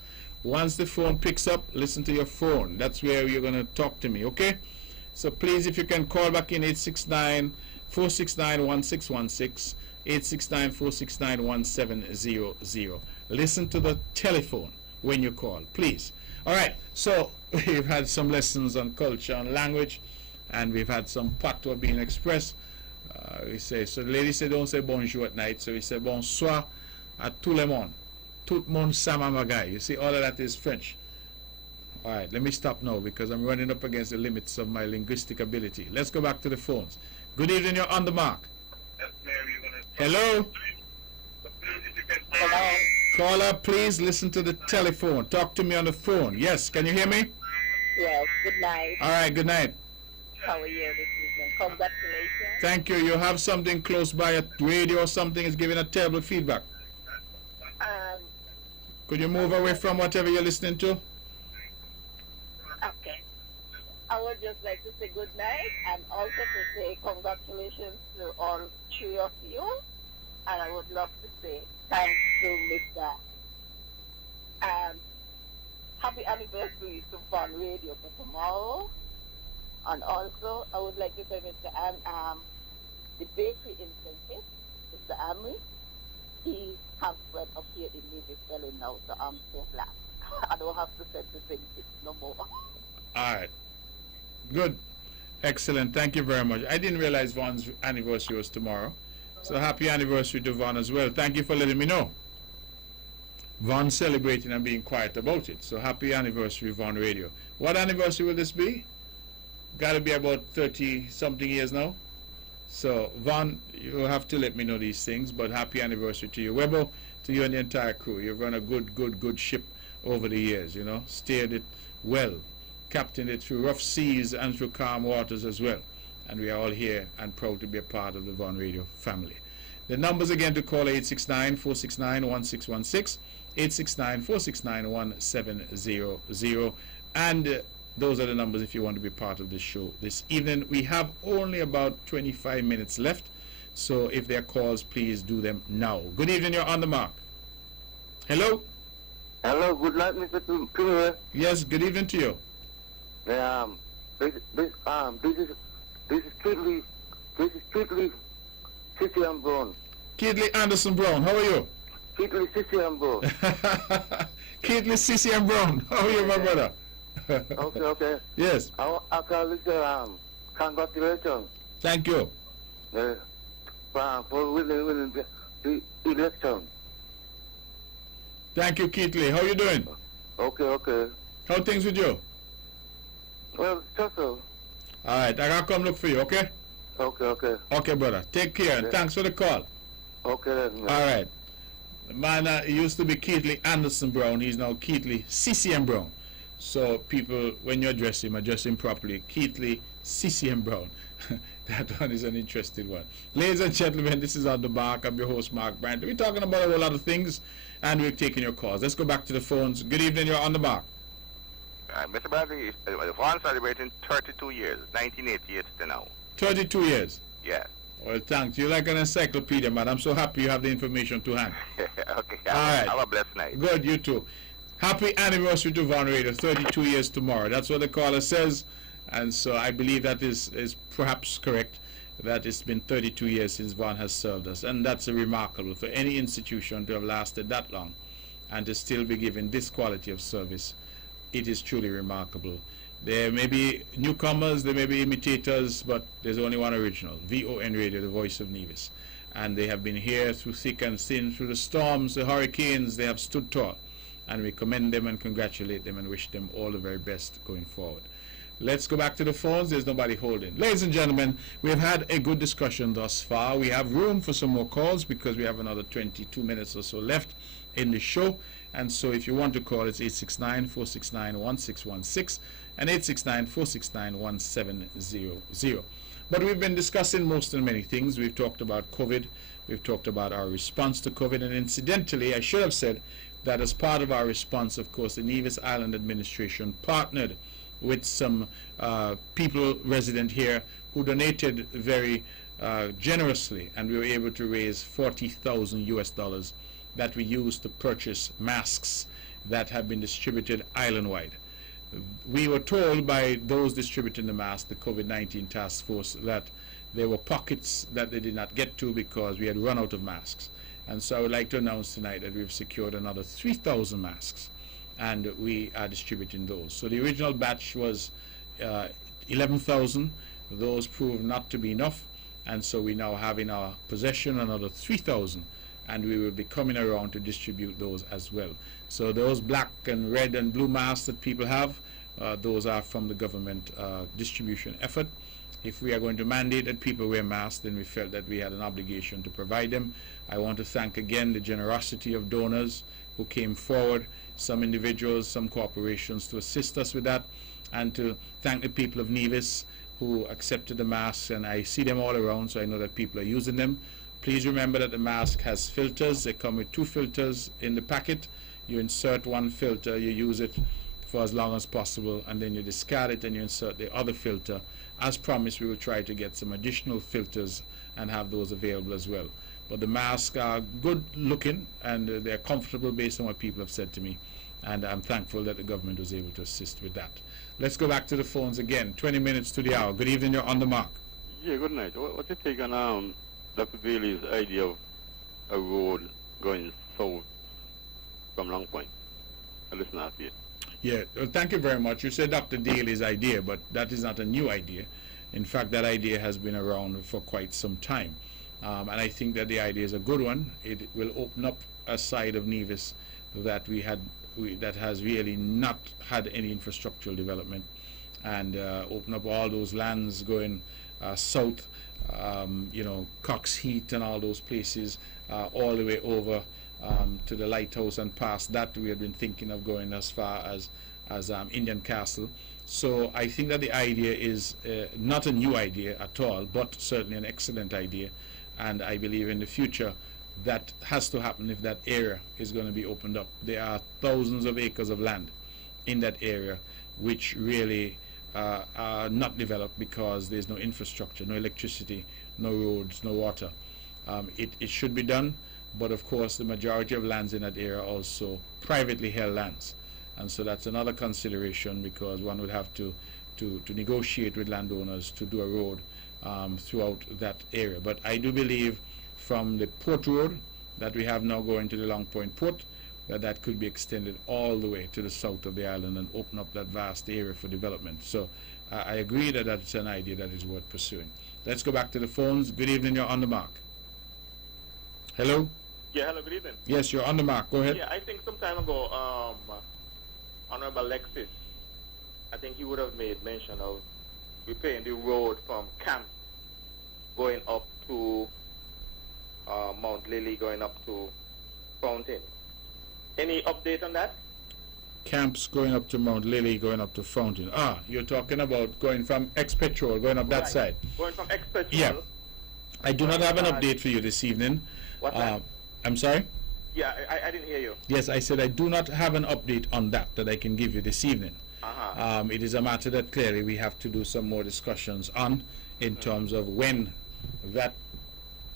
Once the phone picks up, listen to your phone. That's where you're going to talk to me, okay? So please, if you can call back in 869-469-1616, 869-469-1700. Listen to the telephone when you call, please. All right, so we've had some lessons on culture and language, and we've had some patois being expressed. We say, so the lady said don't say bonjour at night, so we say bonsoir à tout le monde. Tout monde sama magay. You see, all of that is French. All right, let me stop now because I'm running up against the limits of my linguistic ability. Let's go back to the phones. Good evening, you're on the mark. Hello? Hello? Caller, please listen to the telephone. Talk to me on the phone. Yes, can you hear me? Yes, good night. All right, good night. How are you this evening? Congratulations. Thank you. You have something close by, a radio or something is giving a terrible feedback. Could you move away from whatever you're listening to? Okay. I would just like to say good night and also to say congratulations to all three of you. And I would love to say thanks to Mr. Happy anniversary to Fun Radio for tomorrow. And also, I would like to say Mr. the bakery in St. Mr. Amri, he has bread up here in Nevis selling now, so I'm so glad. I don't have to send to St. no more. All right. Good. Excellent. Thank you very much. I didn't realize Vaughn's anniversary was tomorrow. So happy anniversary to Vaughn as well. Thank you for letting me know. Vaughn's celebrating and being quiet about it. So happy anniversary, Vaughn Radio. What anniversary will this be? Got to be about 30-something years now. So, Vaughn, you have to let me know these things, but happy anniversary to you. Webo, to you and the entire crew. You've run a good ship over the years, you know. Steered it well. Captained it through rough seas and through calm waters as well. And we are all here and proud to be a part of the Vaughn Radio family. The numbers again to call 869-469-1616, 869-469-1700. And those are the numbers if you want to be part of this show this evening. We have only about 25 minutes left. So if there are calls, please do them now. Good evening, you're on the mark. Hello? Hello, good night, Mr. Premier. Yes, good evening to you. This is strictly Sissy and Brown. Keatley Anderson Brown, how are you? Strictly Sissy and Brown. Keatley, Sissy and Brown, how are you, my brother? Okay. Yes. I call it, congratulations. Thank you. For winning the election. Thank you, Keatley. How are you doing? Okay. How are things with you? Well, just so. All right, I gotta come look for you, okay? Okay. Okay, brother. Take care, and thanks for the call. Okay then. All right. Man, it used to be Keatley Anderson Brown. He's now Keatley CCM Brown. So people, when you address him properly. Keatley CCM Brown. That one is an interesting one. Ladies and gentlemen, this is On The Mark. I'm your host, Mark Brandt. We're talking about a whole lot of things, and we're taking your calls. Let's go back to the phones. Good evening, you're On The Mark. Mr. Bradley, Vaughan celebrating 32 years, 1988 to now. 32 years? Yes. Well, thanks. You're like an encyclopedia, man. I'm so happy you have the information to hand. Okay. All right. Have a blessed night. Good, you too. Happy anniversary to Vaughan Radio, 32 years tomorrow. That's what the caller says. And so I believe that is perhaps correct, that it's been 32 years since Vaughan has served us. And that's remarkable for any institution to have lasted that long and to still be given this quality of service. It is truly remarkable. There may be newcomers, there may be imitators, but there's only one original, VON Radio, the voice of Nevis. And they have been here through thick and thin, through the storms, the hurricanes. They have stood tall. And we commend them and congratulate them and wish them all the very best going forward. Let's go back to the phones. There's nobody holding. Ladies and gentlemen, we have had a good discussion thus far. We have room for some more calls because we have another 22 minutes or so left in the show. And so if you want to call, it's 869-469-1616 and 869-469-1700. But we've been discussing most and many things. We've talked about COVID. We've talked about our response to COVID. And incidentally, I should have said that as part of our response, of course, the Nevis Island Administration partnered with some people resident here who donated very generously, and we were able to raise $40,000 that we used to purchase masks that have been distributed island-wide. We were told by those distributing the masks, the COVID-19 task force, that there were pockets that they did not get to because we had run out of masks. And so I would like to announce tonight that we've secured another 3,000 masks, and we are distributing those. So the original batch was 11,000. Those proved not to be enough, and so we now have in our possession another 3,000, and we will be coming around to distribute those as well. So those black and red and blue masks that people have, those are from the government distribution effort. If we are going to mandate that people wear masks, then we felt that we had an obligation to provide them. I want to thank again the generosity of donors who came forward, some individuals, some corporations to assist us with that, and to thank the people of Nevis who accepted the masks, and I see them all around, so I know that people are using them. Please remember that the mask has filters. They come with 2 filters in the packet. You insert one filter, you use it for as long as possible, and then you discard it and you insert the other filter. As promised, we will try to get some additional filters and have those available as well. But the masks are good looking, and they're comfortable based on what people have said to me, and I'm thankful that the government was able to assist with that. Let's go back to the phones again. 20 minutes to the hour. Good evening, you're on the mark. Yeah, good night. What's your take on Dr. Bailey's idea of a road going south from Long Point? I listen to it. Yeah, well, thank you very much. You said Dr. Daly's idea, but that is not a new idea. In fact, that idea has been around for quite some time. And I think that the idea is a good one. It will open up a side of Nevis that that has really not had any infrastructural development, and open up all those lands going south, Cox Heath and all those places, all the way over to the lighthouse, and past that we had been thinking of going as far as Indian Castle. So I think that the idea is not a new idea at all, but certainly an excellent idea, and I believe in the future that has to happen if that area is going to be opened up. There are thousands of acres of land in that area which really are not developed because there's no infrastructure, no electricity, no roads, no water. It should be done, but of course the majority of lands in that area are also privately held lands, and so that's another consideration, because one would have to negotiate with landowners to do a road throughout that area. But I do believe from the port road that we have now going to the Long Point port, that could be extended all the way to the south of the island and open up that vast area for development. So I agree that that's an idea that is worth pursuing. Let's go back to the phones. Good evening, you're on the mark. Hello? Yeah, hello, good evening. Yes, you're on the mark. Go ahead. Yeah, I think some time ago, Honorable Alexis, I think he would have made mention of repairing the road from Camp going up to Mount Lily, going up to Fountain. Any update on that? Camps going up to Mount Lily, going up to Fountain. Ah, you're talking about going from Ex-Petrol, going up that side. Going from Ex-Petrol. Yeah. I do not have an update for you this evening. What's that? I'm sorry? Yeah, I didn't hear you. Yes, I said I do not have an update on that I can give you this evening. It is a matter that clearly we have to do some more discussions on in terms of when that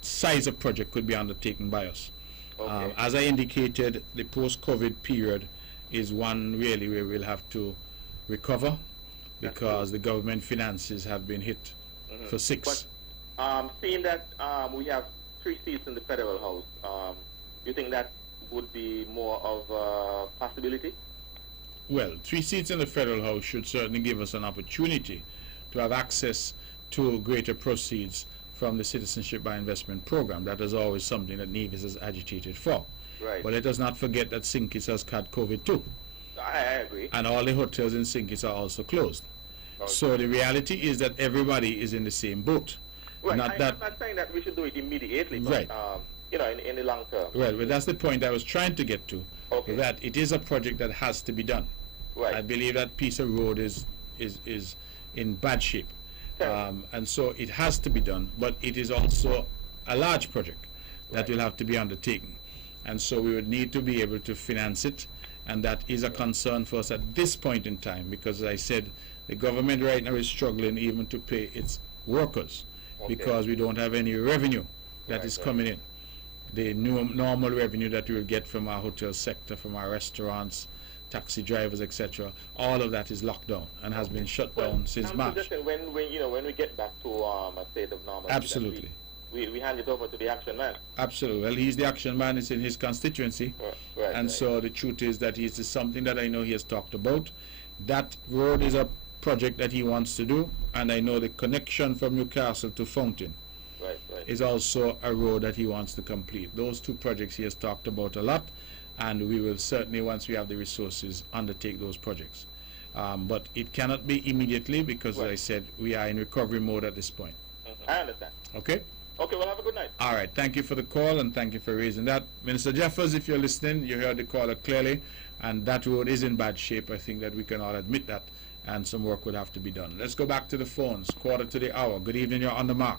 size of project could be undertaken by us. Okay. As I indicated, the post-COVID period is one really where we'll have to recover, because the government finances have been hit for 6. But seeing that we have 3 seats in the federal house, you think that would be more of a possibility? Well, 3 seats in the federal house should certainly give us an opportunity to have access to greater proceeds from the Citizenship by Investment program. That is always something that Nevis has agitated for. Right. But let us not forget that St. Kitts has had COVID too. I agree. And all the hotels in St. Kitts are also closed. Okay. So the reality is that everybody is in the same boat. Right. I'm not saying that we should do it immediately, but right. You know, in the long term. Well, that's the point I was trying to get to. Okay. That it is a project that has to be done. Right. I believe that piece of road is in bad shape. And so it has to be done, but it is also a large project that will have to be undertaken. And so we would need to be able to finance it, and that is a concern for us at this point in time, because as I said, the government right now is struggling even to pay its workers because we don't have any revenue that is coming in. The normal revenue that we will get from our hotel sector, from our restaurants, taxi drivers, etc., all of that is locked down and has been shut down since March. When we get back to a state of normality, absolutely, we hand it over to the action man. Absolutely. Well, he's the action man. It's in his constituency, and so the truth is that this is something that I know he has talked about. That road is a project that he wants to do, and I know the connection from Newcastle to Fountain is also a road that he wants to complete. Those 2 projects he has talked about a lot, and we will certainly, once we have the resources, undertake those projects. But it cannot be immediately because, as I said, we are in recovery mode at this point. I understand. Okay? Okay, well, have a good night. All right. Thank you for the call, and thank you for raising that. Minister Jeffers, if you're listening, you heard the caller clearly, and that road is in bad shape. I think that we can all admit that, and some work will have to be done. Let's go back to the phones. 1:45. Good evening. You're on the mark.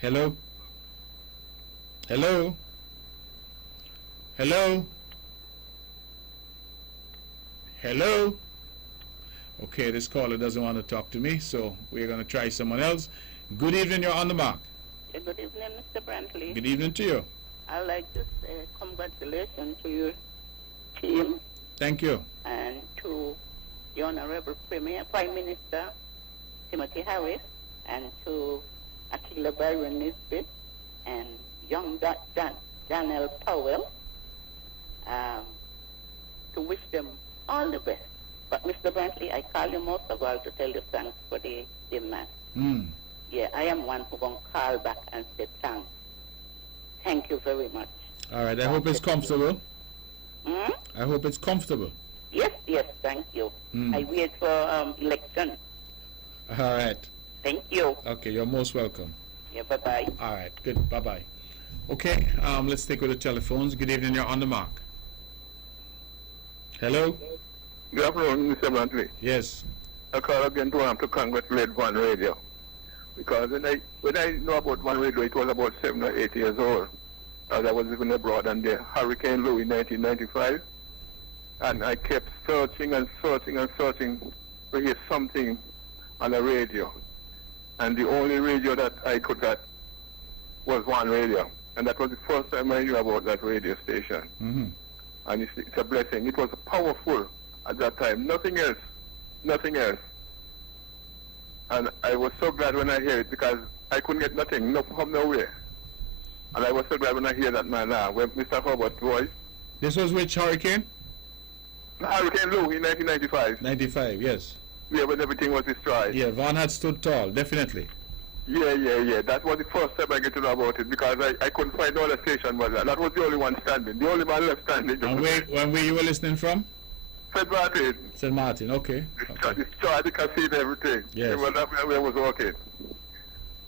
Hello? Hello? Hello? Hello? Okay, this caller doesn't want to talk to me, so we're going to try someone else. Good evening, you're on the mark. Good evening, Mr. Brantley. Good evening to you. I'd like to say congratulations to your team. Thank you. And to the Honorable Prime Minister Timothy Harris, and to Attila Byron Nisbet, and young Daniel Powell, to wish them all the best. But Mr. Brantley, I call you most of all to tell you thanks for the man. Yeah, I am one who going to call back and say thanks. Thank you very much. All right, I hope it's comfortable. I hope it's comfortable. Yes, thank you. I wait for election. All right. Thank you. Okay, you're most welcome. Yeah, bye-bye. All right, good, bye-bye. Okay, let's take with the telephones. Good evening, you're on the mark. Hello? Good afternoon, Mr. Brantley. Yes. I call again to congratulate One Radio. Because when I know about One Radio, it was about 7 or 8 years old. As I was living abroad, and the Hurricane Louis in 1995. And I kept searching and searching and searching to hear something on the radio. And the only radio that I could get was One Radio. And that was the first time I knew about that radio station. Mm-hmm. And it's a blessing. It was powerful at that time. Nothing else. Nothing else. And I was so glad when I hear it because I couldn't get nothing, no from nowhere. And I was so glad when I hear that man now, when Mr. Hubbard's voice. This was which hurricane? Hurricane Lou in 1995. 95, yes. Yeah, when everything was destroyed. Yeah, Van had stood tall, definitely. Yeah. That was the first time I get to know about it because I couldn't find no other station but that. That was the only one standing. The only man left standing. And where you were listening from? St. Martin. St. Martin, okay. Destroyed the casino, everything. Yes. Well, that's where I was working.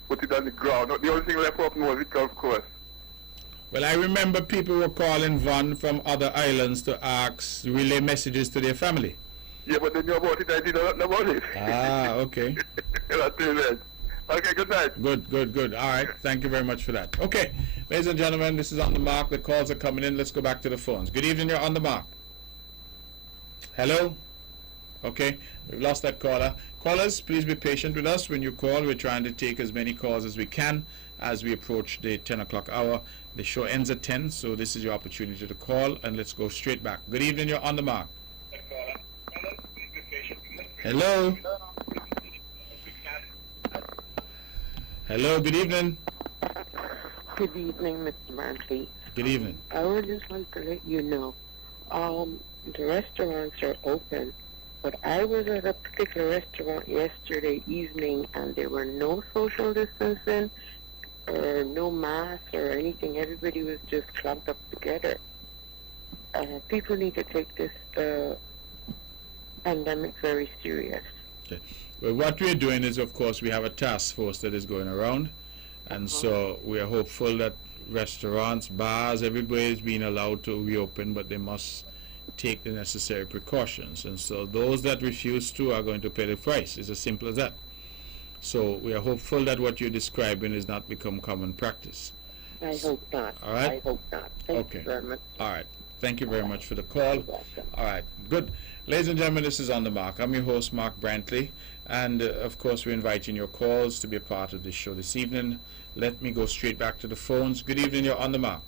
Put it on the ground. The only thing left open was the golf course. Well, I remember people were calling Van from other islands to ask, relay messages to their family. Yeah, but they knew about it. I did not know about it. Ah, okay. Okay, good night. Good. All right. Thank you very much for that. Okay, ladies and gentlemen, this is On the Mark. The calls are coming in. Let's go back to the phones. Good evening. You're On the Mark. Hello? Okay, we've lost that caller. Callers, please be patient with us when you call. We're trying to take as many calls as we can as we approach the 10 o'clock hour. The show ends at 10, so this is your opportunity to call, and let's go straight back. Good evening. You're On the Mark. Hello? Hello, good evening. Good evening, Mr. Brantley. Good evening. I would just like to let you know, the restaurants are open, but I was at a particular restaurant yesterday evening and there were no social distancing or no mask or anything. Everybody was just clumped up together. People need to take this pandemic very serious. Okay. Well, what we're doing is, of course, we have a task force that is going around, and so we are hopeful that restaurants, bars, everybody is being allowed to reopen, but they must take the necessary precautions. And so those that refuse to are going to pay the price. It's as simple as that. So we are hopeful that what you're describing is not become common practice. I hope not. All right? I hope not. Thank you very much. All right. Thank you very much for the call. All right. Good. Ladies and gentlemen, this is On the Mark. I'm your host, Mark Brantley. And, of course, we're inviting your calls to be a part of this show this evening. Let me go straight back to the phones. Good evening. You're On the Mark.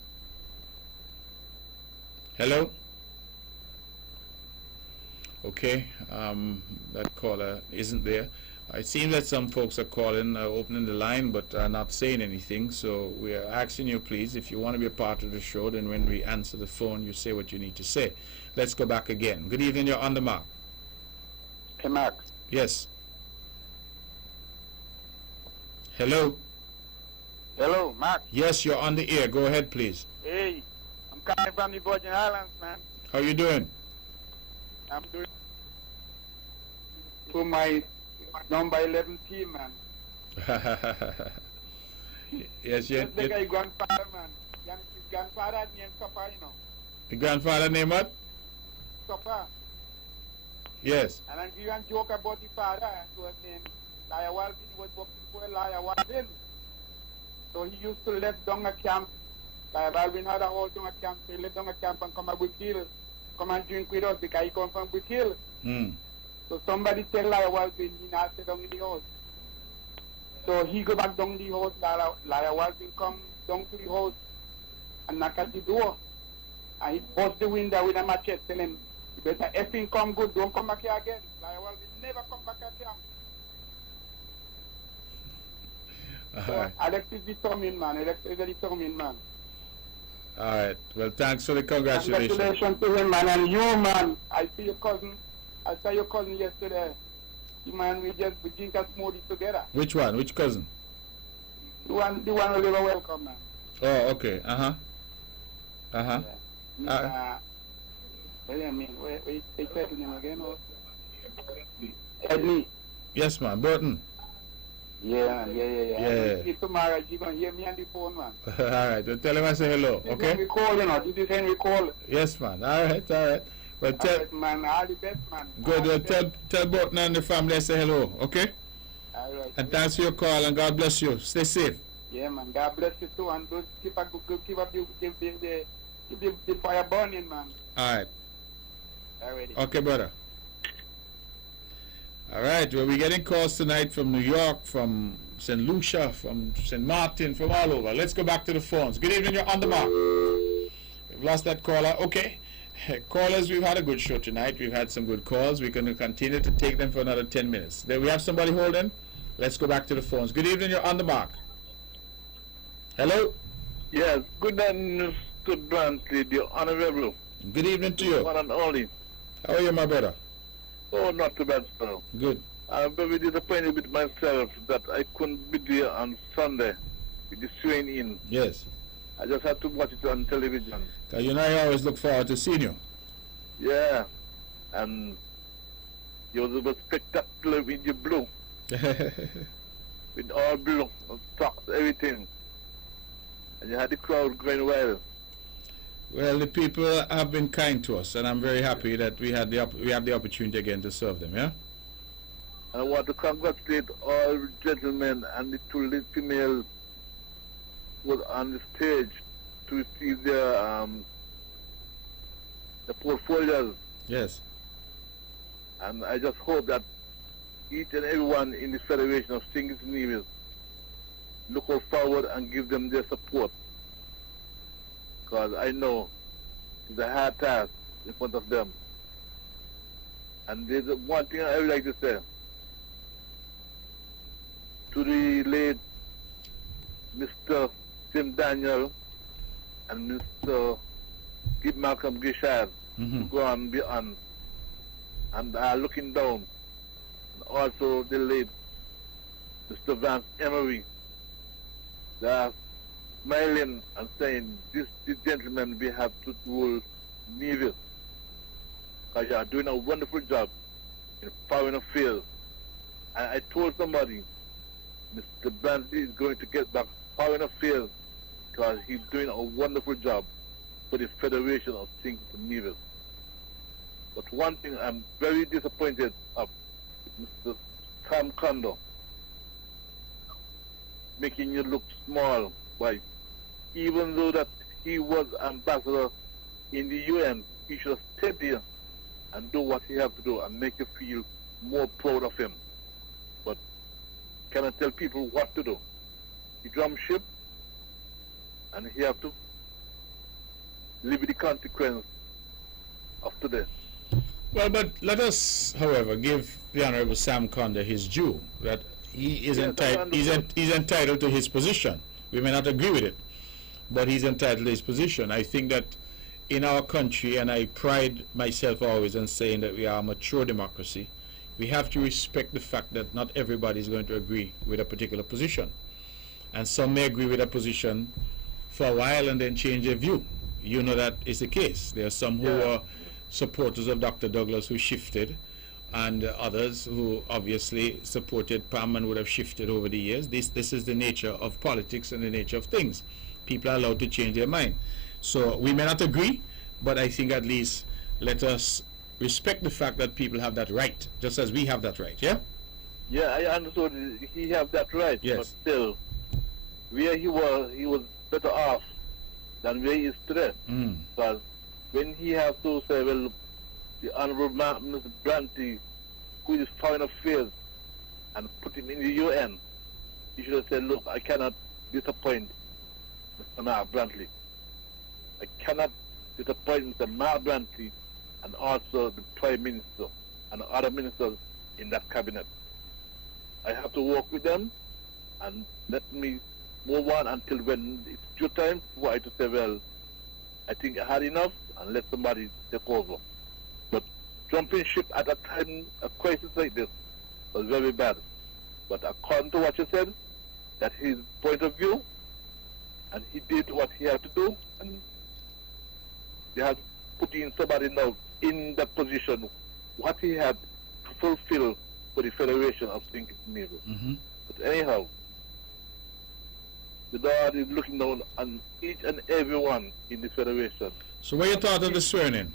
Hello? Okay. That caller isn't there. It seems that some folks are calling, opening the line, but not saying anything. So we are asking you, please, if you want to be a part of the show, then when we answer the phone, you say what you need to say. Let's go back again. Good evening. You're On the Mark. Hey, Mark. Yes. Hello? Hello, Mark. Yes, you're on the air. Go ahead, please. Hey, I'm coming from the Virgin Islands, man. How you doing? I'm doing for my number 11 team, man. Yes, Just like your grandfather, man. His grandfather named Supper, you know. The grandfather name what? Supper. Yes. And I'm giving a joke about the father, who was named Liar Walvin. He was working for Liar Walvin. So he used to let down a camp. Liar Walvin had a house down a camp. So he let down a camp and come and Hill. Come and drink with us because he come from Brick Hill. So somebody tell Liar Walvin he not stay down in the house. So he go back down the house. Liar Walvin come down to the house and knock at the door. And he bust the window with a machete, tell him, you better effing come good, don't come back here again. Liar Walvin never come back at camp. So Alex is determined, man. Alex is a determined man. All right. Well, thanks for the congratulations. Congratulations to him, man. And you, man. I see your cousin. I saw your cousin yesterday. You, man, we drink a smoothie together. Which one? Which cousin? The one who live a welcome, man. Oh, okay. Uh-huh. Uh-huh. What do you mean? Wait, they said his name again? Edney. Yes, man. Burton. Yeah. Yeah. Tomorrow, you're going to hear me on the phone, man. All right. Well, tell him I say hello, This okay? is Henry Cole, you know. This is Henry Cole. Yes, man. All right. Well, tell... All right, man. All the best, man. Good. Well, tell Burton and the family I say hello, okay? All right. And thanks for your call, and God bless you. Stay safe. Yeah, man. God bless you, too. And don't keep up the fire burning, man. All right. All right. Okay, brother. All right, well, we're getting calls tonight from New York, from St. Lucia, from St. Martin, from all over. Let's go back to the phones. Good evening, you're on the mark. We've lost that caller. Okay. Callers, we've had a good show tonight. We've had some good calls. We're going to continue to take them for another 10 minutes. Then we have somebody holding. Let's go back to the phones. Good evening, you're on the mark. Hello? Yes, good evening, Mr. Brantley, the Honorable. Good evening to you. One and only. How are you, my brother? Oh, not too bad, sir. Good. I'm very disappointed with myself that I couldn't be there on Sunday with the swearing in. Yes. I just had to watch it on television. Because you know I always look forward to seeing you. Yeah. And you was spectacular with your blue. With all blue, socks, everything. And you had the crowd going well. Well, the people have been kind to us, and I'm very happy that we have the opportunity again to serve them, yeah? I want to congratulate all gentlemen and the two little females who were on the stage to receive their the portfolios. Yes. And I just hope that each and everyone in the Federation of Singers and Nevis look forward and give them their support. Because I know it's a hard task in front of them. And there's one thing I would like to say to the late Mr. Tim Daniel and Mr. Gib Malcolm Gishad, who go on beyond and are looking down. And also the late Mr. Vance Emery. They are smiling and saying, this gentleman we have to rule Nevis. Because you are doing a wonderful job in foreign affairs. And I told somebody, Mr. Brantley is going to get back foreign affairs because he's doing a wonderful job for the Federation of Singers and Nevis. But one thing I'm very disappointed of Mr. Sam Condor making you look small. Why? Even though that he was ambassador in the UN, he should have stayed there and do what he has to do and make you feel more proud of him. But cannot tell people what to do. He drum ship and he have to live with the consequence of today. Well, but let us, however, give the Honorable Sam Condor his due, that he is he's entitled to his position. We may not agree with it, but he's entitled to his position. I think that in our country, and I pride myself always in saying that we are a mature democracy, we have to respect the fact that not everybody is going to agree with a particular position. And some may agree with a position for a while and then change their view. You know that is the case. There are some who are supporters of Dr. Douglas who shifted, and others who obviously supported Pam and would have shifted over the years. This is the nature of politics and the nature of things. People are allowed to change their mind. So we may not agree, but I think at least let us respect the fact that people have that right, just as we have that right, yeah? Yeah, I understood he have that right, yes. But still, where he was better off than where he is today. Because when he has to say, well, the Honorable Mr. Brantley, who is Foreign Affairs, and put him in the UN, he should have said, look, I cannot disappoint Mr. Mark Brantley. I cannot disappoint Mr. Mark Brantley and also the Prime Minister and other ministers in that cabinet. I have to work with them and let me move on until when it's due time for I to say, well, I think I had enough and let somebody take over. But jumping ship at a time, a crisis like this, was very bad. But according to what you said, that's his point of view, and he did what he had to do, and they had put in somebody now in that position, what he had to fulfill for the Federation of Singers and Nevis. But anyhow, the Lord is looking down on each and every one in the Federation. So what you thought of the swearing-in?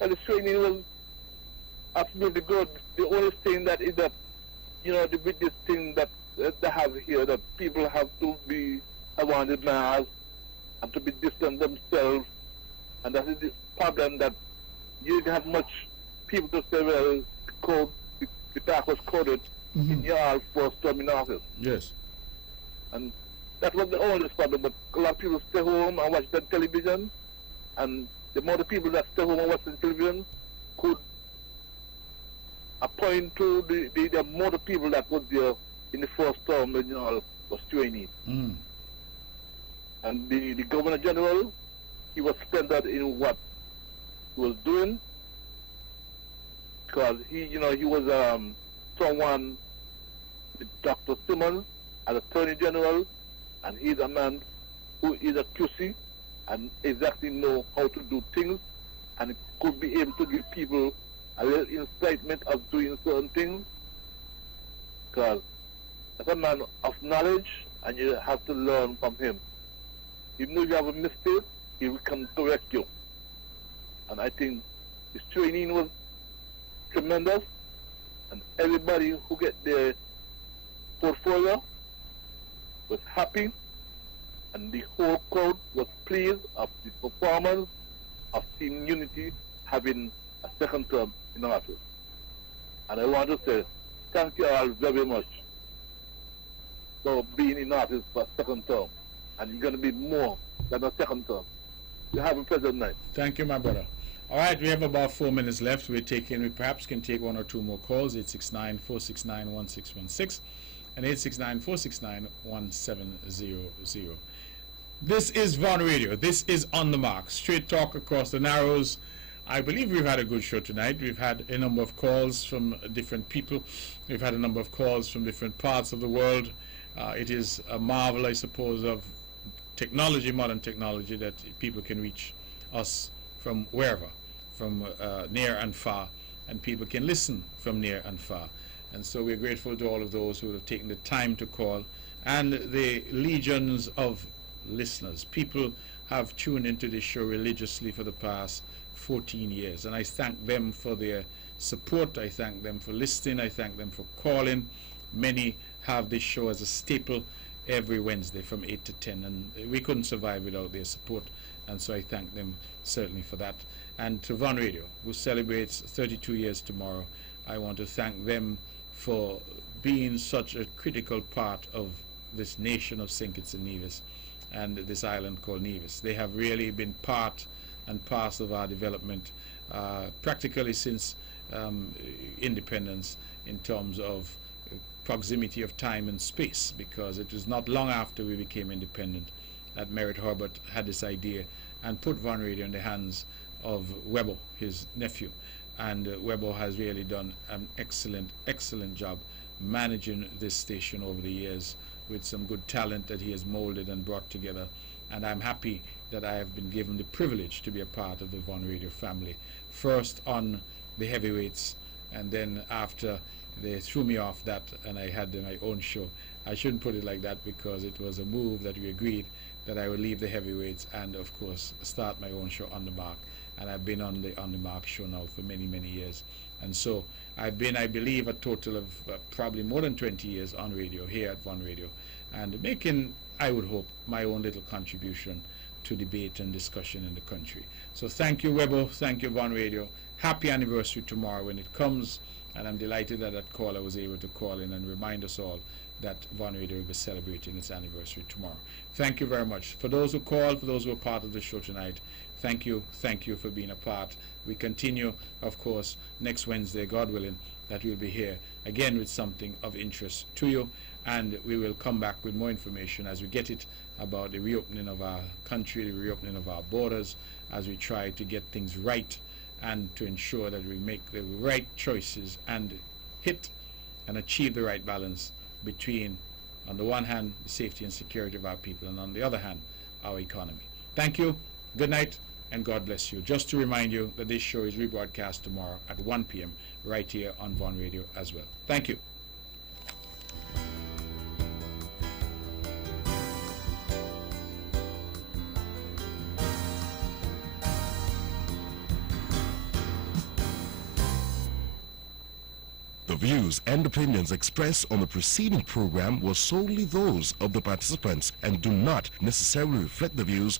Well, the swearing-in was absolutely good. The only thing that is that, you know, the biggest thing that they have here, that people have to be around the mask and to be distant themselves, and that is the problem, that you don't have much people to say, well, the talk was coded in your first term in office. Yes. And that was the only problem. But a lot of people stay home and watch the television, and the more the people that stay home and watch the television could appoint to the more the people that was there in the first term when you know, was training. And the Governor General, he was centered in what he was doing, because he was someone with Dr. Simmons as Attorney General, and he's a man who is a QC and exactly know how to do things, and could be able to give people a little incitement of doing certain things, because as a man of knowledge, and you have to learn from him. Even though you have a mistake, he will come correct you. And I think his training was tremendous, and everybody who get their portfolio was happy, and the whole crowd was pleased of the performance of Team Unity having a second term in office. And I want to say thank you all very much for being in office for a second term, and you're going to be more than a second term. You have a pleasant night. Thank you, my brother. All right, we have about 4 minutes left. We perhaps can take 1 or 2 more calls. 869-469-1616 and 869-469-1700. This is Von Radio. This is On the Mark. Straight talk across the Narrows. I believe we've had a good show tonight. We've had a number of calls from different people. We've had a number of calls from different parts of the world. It is a marvel, I suppose, of technology, modern technology, that people can reach us from wherever, from near and far, and people can listen from near and far. And so we're grateful to all of those who have taken the time to call, and the legions of listeners. People have tuned into this show religiously for the past 14 years, and I thank them for their support. I thank them for listening. I thank them for calling. Many have this show as a staple every Wednesday from 8 to 10, and we couldn't survive without their support, and so I thank them certainly for that. And to Von Radio, who celebrates 32 years tomorrow, I want to thank them for being such a critical part of this nation of St. Kitts and Nevis and this island called Nevis. They have really been part and parcel of our development practically since independence, in terms of proximity of time and space, because it was not long after we became independent that Merritt Herbert had this idea and put Von Radio in the hands of Webbo, his nephew. And Webbo has really done an excellent, excellent job managing this station over the years with some good talent that he has molded and brought together. And I'm happy that I have been given the privilege to be a part of the Von Radio family. First on the heavyweights, and then after they threw me off that and I had my own show. I shouldn't put it like that, because it was a move that we agreed that I would leave the heavyweights and of course start my own show, On the Mark. And I've been on the Mark show now for many, many years. And so I've been, I believe, a total of probably more than 20 years on radio here at Von Radio, and making, I would hope, my own little contribution to debate and discussion in the country. So thank you, Webbo. Thank you, Von Radio. Happy anniversary tomorrow when it comes. And I'm delighted that that caller was able to call in and remind us all that Von Radio will be celebrating its anniversary tomorrow. Thank you very much. For those who called, for those who are part of the show tonight, thank you for being a part. We continue, of course, next Wednesday, God willing, that we'll be here again with something of interest to you, and we will come back with more information as we get it about the reopening of our country, the reopening of our borders, as we try to get things right and to ensure that we make the right choices and hit and achieve the right balance between, on the one hand, the safety and security of our people, and on the other hand, our economy. Thank you, good night, and God bless you. Just to remind you that this show is rebroadcast tomorrow at 1 p.m. right here on Von Radio as well. Thank you. The views and opinions expressed on the preceding program were solely those of the participants and do not necessarily reflect the views